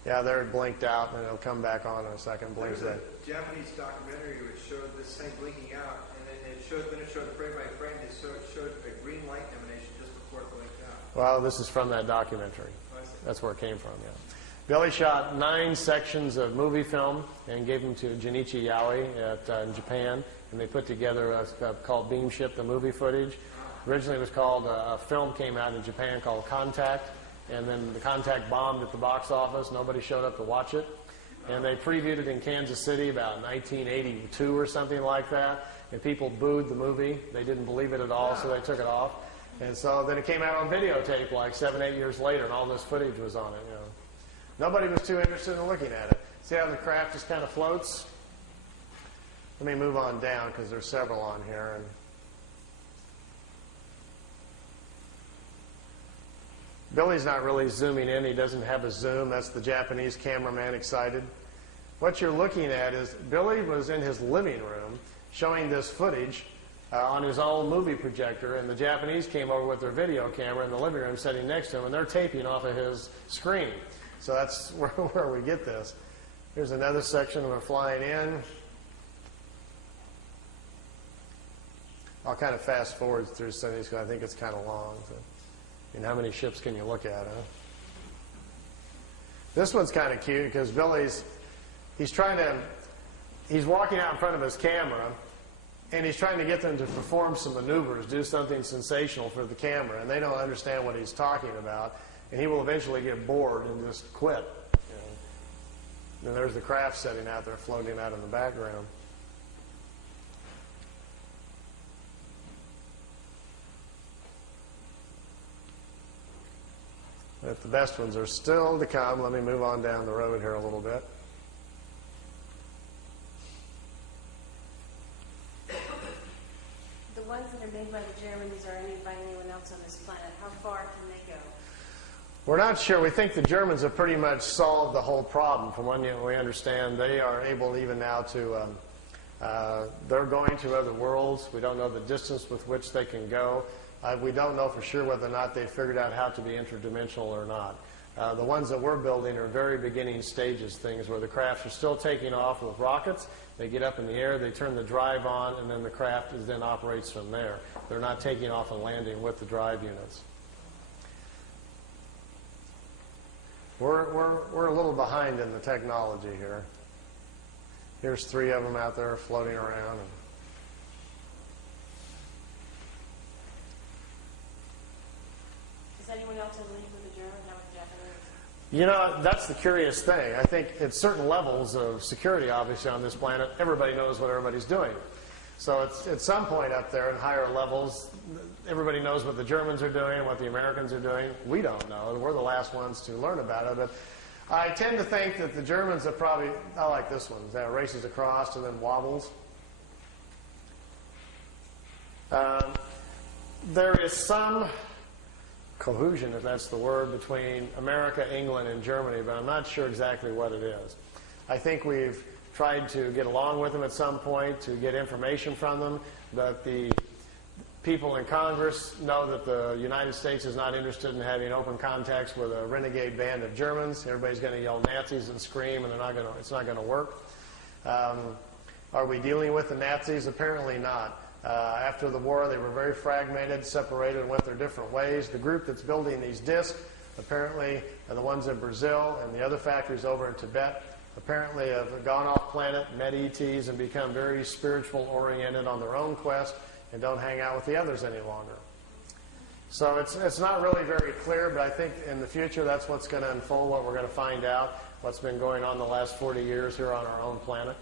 Yeah, they're blinked out, and it'll come back on in a second. Blinks There's in. a Japanese documentary which showed this thing blinking out, and then it showed the frame by frame. It showed a green light emanation just before it blinked out. Well, this is from that documentary. Oh, I see. That's where it came from, yeah. Billy shot 9 sections of movie film and gave them to Junichi Yaoi in Japan, and they put together called Beam Ship, the movie footage. Originally it was called, a film came out in Japan called Contact, and then the Contact bombed at the box office. Nobody showed up to watch it. And they previewed it in Kansas City about 1982 or something like that, and people booed the movie. They didn't believe it at all, so they took it off. And so then it came out on videotape like 7, 8 years later, and all this footage was on it, you know. Nobody was too interested in looking at it. See how the craft just kind of floats? Let me move on down because there's several on here. And Billy's not really zooming in. He doesn't have a zoom. That's the Japanese cameraman excited. What you're looking at is Billy was in his living room showing this footage on his own movie projector, and the Japanese came over with their video camera in the living room sitting next to him, and they're taping off of his screen. So that's where we get this. Here's another section where we're flying in. I'll kind of fast forward through some of these because I think it's kind of long. So, how many ships can you look at, huh? This one's kind of cute because he's walking out in front of his camera, and he's trying to get them to perform some maneuvers, do something sensational for the camera, and they don't understand what he's talking about. And he will eventually get bored and just quit. You know. And there's the craft setting out there, floating out in the background. But the best ones are still to come. Let me move on down the road here a little bit. The ones that are made by the Germans or by anyone else on this planet, how far can they go? We're not sure. We think the Germans have pretty much solved the whole problem. From what we understand, they are able even now to, they're going to other worlds. We don't know the distance with which they can go. We don't know for sure whether or not they've figured out how to be interdimensional or not. The ones that we're building are very beginning stages things where the crafts are still taking off with rockets. They get up in the air, they turn the drive on, and then the craft then operates from there. They're not taking off and landing with the drive units. We're a little behind in the technology here. Here's 3 of them out there floating around. Does anyone else have a link with the Germans or with the Japanese? You know, that's the curious thing. I think at certain levels of security, obviously, on this planet, everybody knows what everybody's doing. So it's at some point up there in higher levels, everybody knows what the Germans are doing, what the Americans are doing. We don't know. We're the last ones to learn about it. But I tend to think that the Germans have probably, I like this one, that races across and then wobbles. There is some cohesion, if that's the word, between America, England, and Germany, but I'm not sure exactly what it is. I think we've tried to get along with them at some point to get information from them, but people in Congress know that the United States is not interested in having open contacts with a renegade band of Germans. Everybody's going to yell Nazis and scream, and it's not going to work. Are we dealing with the Nazis? Apparently not. After the war, they were very fragmented, separated, and went their different ways. The group that's building these discs apparently are the ones in Brazil, and the other factories over in Tibet apparently have gone off planet, met ETs, and become very spiritual oriented on their own quest and don't hang out with the others any longer. So it's not really very clear, but I think in the future that's what's going to unfold, what we're going to find out, what's been going on the last 40 years here on our own planet.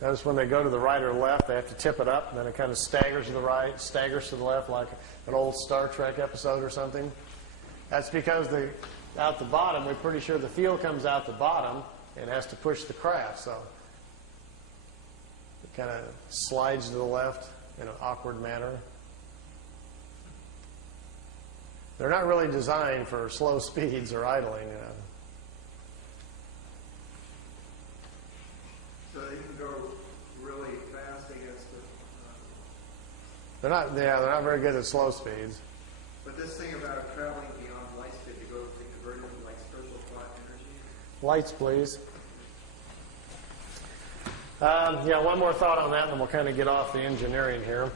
Notice when they go to the right or left, they have to tip it up, and then it kind of staggers to the right, staggers to the left, like an old Star Trek episode or something. That's because out the bottom, we're pretty sure the fuel comes out the bottom and has to push the craft, so it kind of slides to the left in an awkward manner. They're not really designed for slow speeds or idling, you know. So they can go really fast against the... They're not very good at slow speeds. But this thing about traveling beyond light speed to convert it into like spiritual thought energy? Lights, please. One more thought on that, and then we'll kind of get off the engineering here.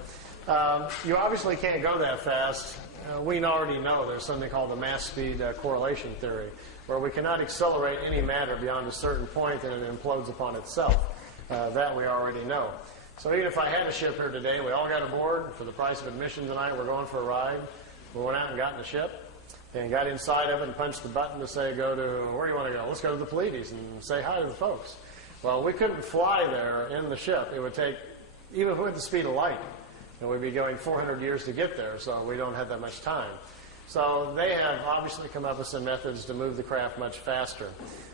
You obviously can't go that fast. We already know there's something called the mass speed correlation theory, where we cannot accelerate any matter beyond a certain point and it implodes upon itself. That we already know. So even if I had a ship here today, we all got aboard for the price of admission tonight, we're going for a ride. We went out and got in the ship and got inside of it and punched the button to say, go to, where do you want to go? Let's go to the Pleiadians and say hi to the folks. Well, we couldn't fly there in the ship. It would take, even if we had the speed of light, and we'd be going 400 years to get there, so we don't have that much time. So they have obviously come up with some methods to move the craft much faster.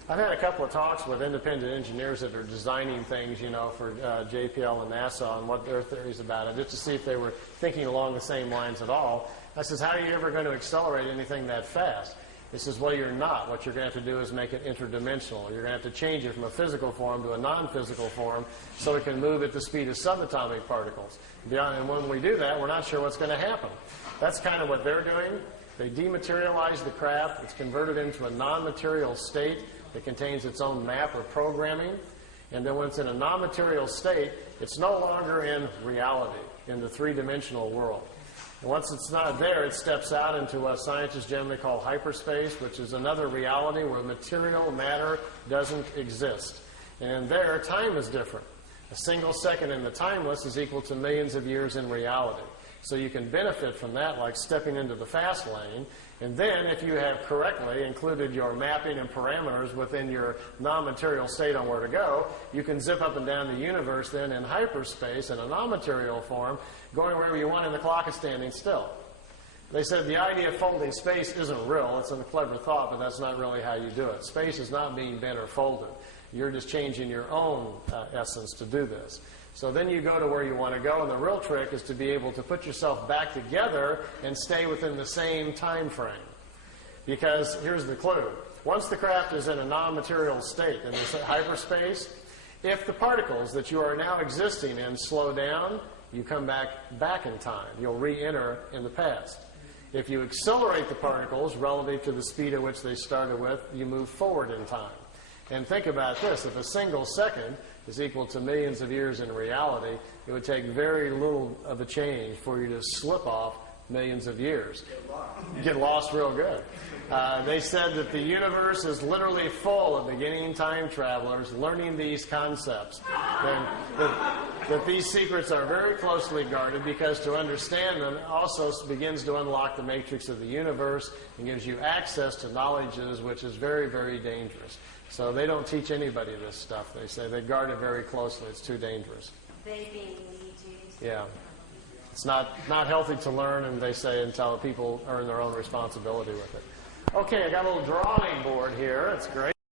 I've had a couple of talks with independent engineers that are designing things, for JPL and NASA and what their theories about it, just to see if they were thinking along the same lines at all. I says, how are you ever going to accelerate anything that fast? He says, well, you're not. What you're going to have to do is make it interdimensional. You're going to have to change it from a physical form to a non-physical form so it can move at the speed of subatomic particles. And when we do that, we're not sure what's going to happen. That's kind of what they're doing. They dematerialize the craft. It's converted into a non-material state that contains its own map or programming. And then when it's in a non-material state, it's no longer in reality, in the three-dimensional world. And once it's not there, it steps out into what scientists generally call hyperspace, which is another reality where material matter doesn't exist. And there, time is different. A single second in the timeless is equal to millions of years in reality. So you can benefit from that, like stepping into the fast lane. And then, if you have correctly included your mapping and parameters within your non-material state on where to go, you can zip up and down the universe then in hyperspace in a non-material form, going wherever you want, and the clock is standing still. They said the idea of folding space isn't real. It's a clever thought, but that's not really how you do it. Space is not being bent or folded. You're just changing your own essence to do this. So then you go to where you want to go, and the real trick is to be able to put yourself back together and stay within the same time frame. Because here's the clue. Once the craft is in a non-material state in this hyperspace, if the particles that you are now existing in slow down, you come back in time. You'll re-enter in the past. If you accelerate the particles relative to the speed at which they started with, you move forward in time. And think about this. If a single second is equal to millions of years in reality, it would take very little of a change for you to slip off millions of years. Get lost real good. They said that the universe is literally full of beginning time travelers learning these concepts. And that these secrets are very closely guarded because to understand them also begins to unlock the matrix of the universe and gives you access to knowledges which is very, very dangerous. So they don't teach anybody this stuff. They say they guard it very closely. It's too dangerous. They being the ETs. Yeah. It's not healthy to learn, and they say until people earn their own responsibility with it. Okay, I got a little drawing board here. It's great.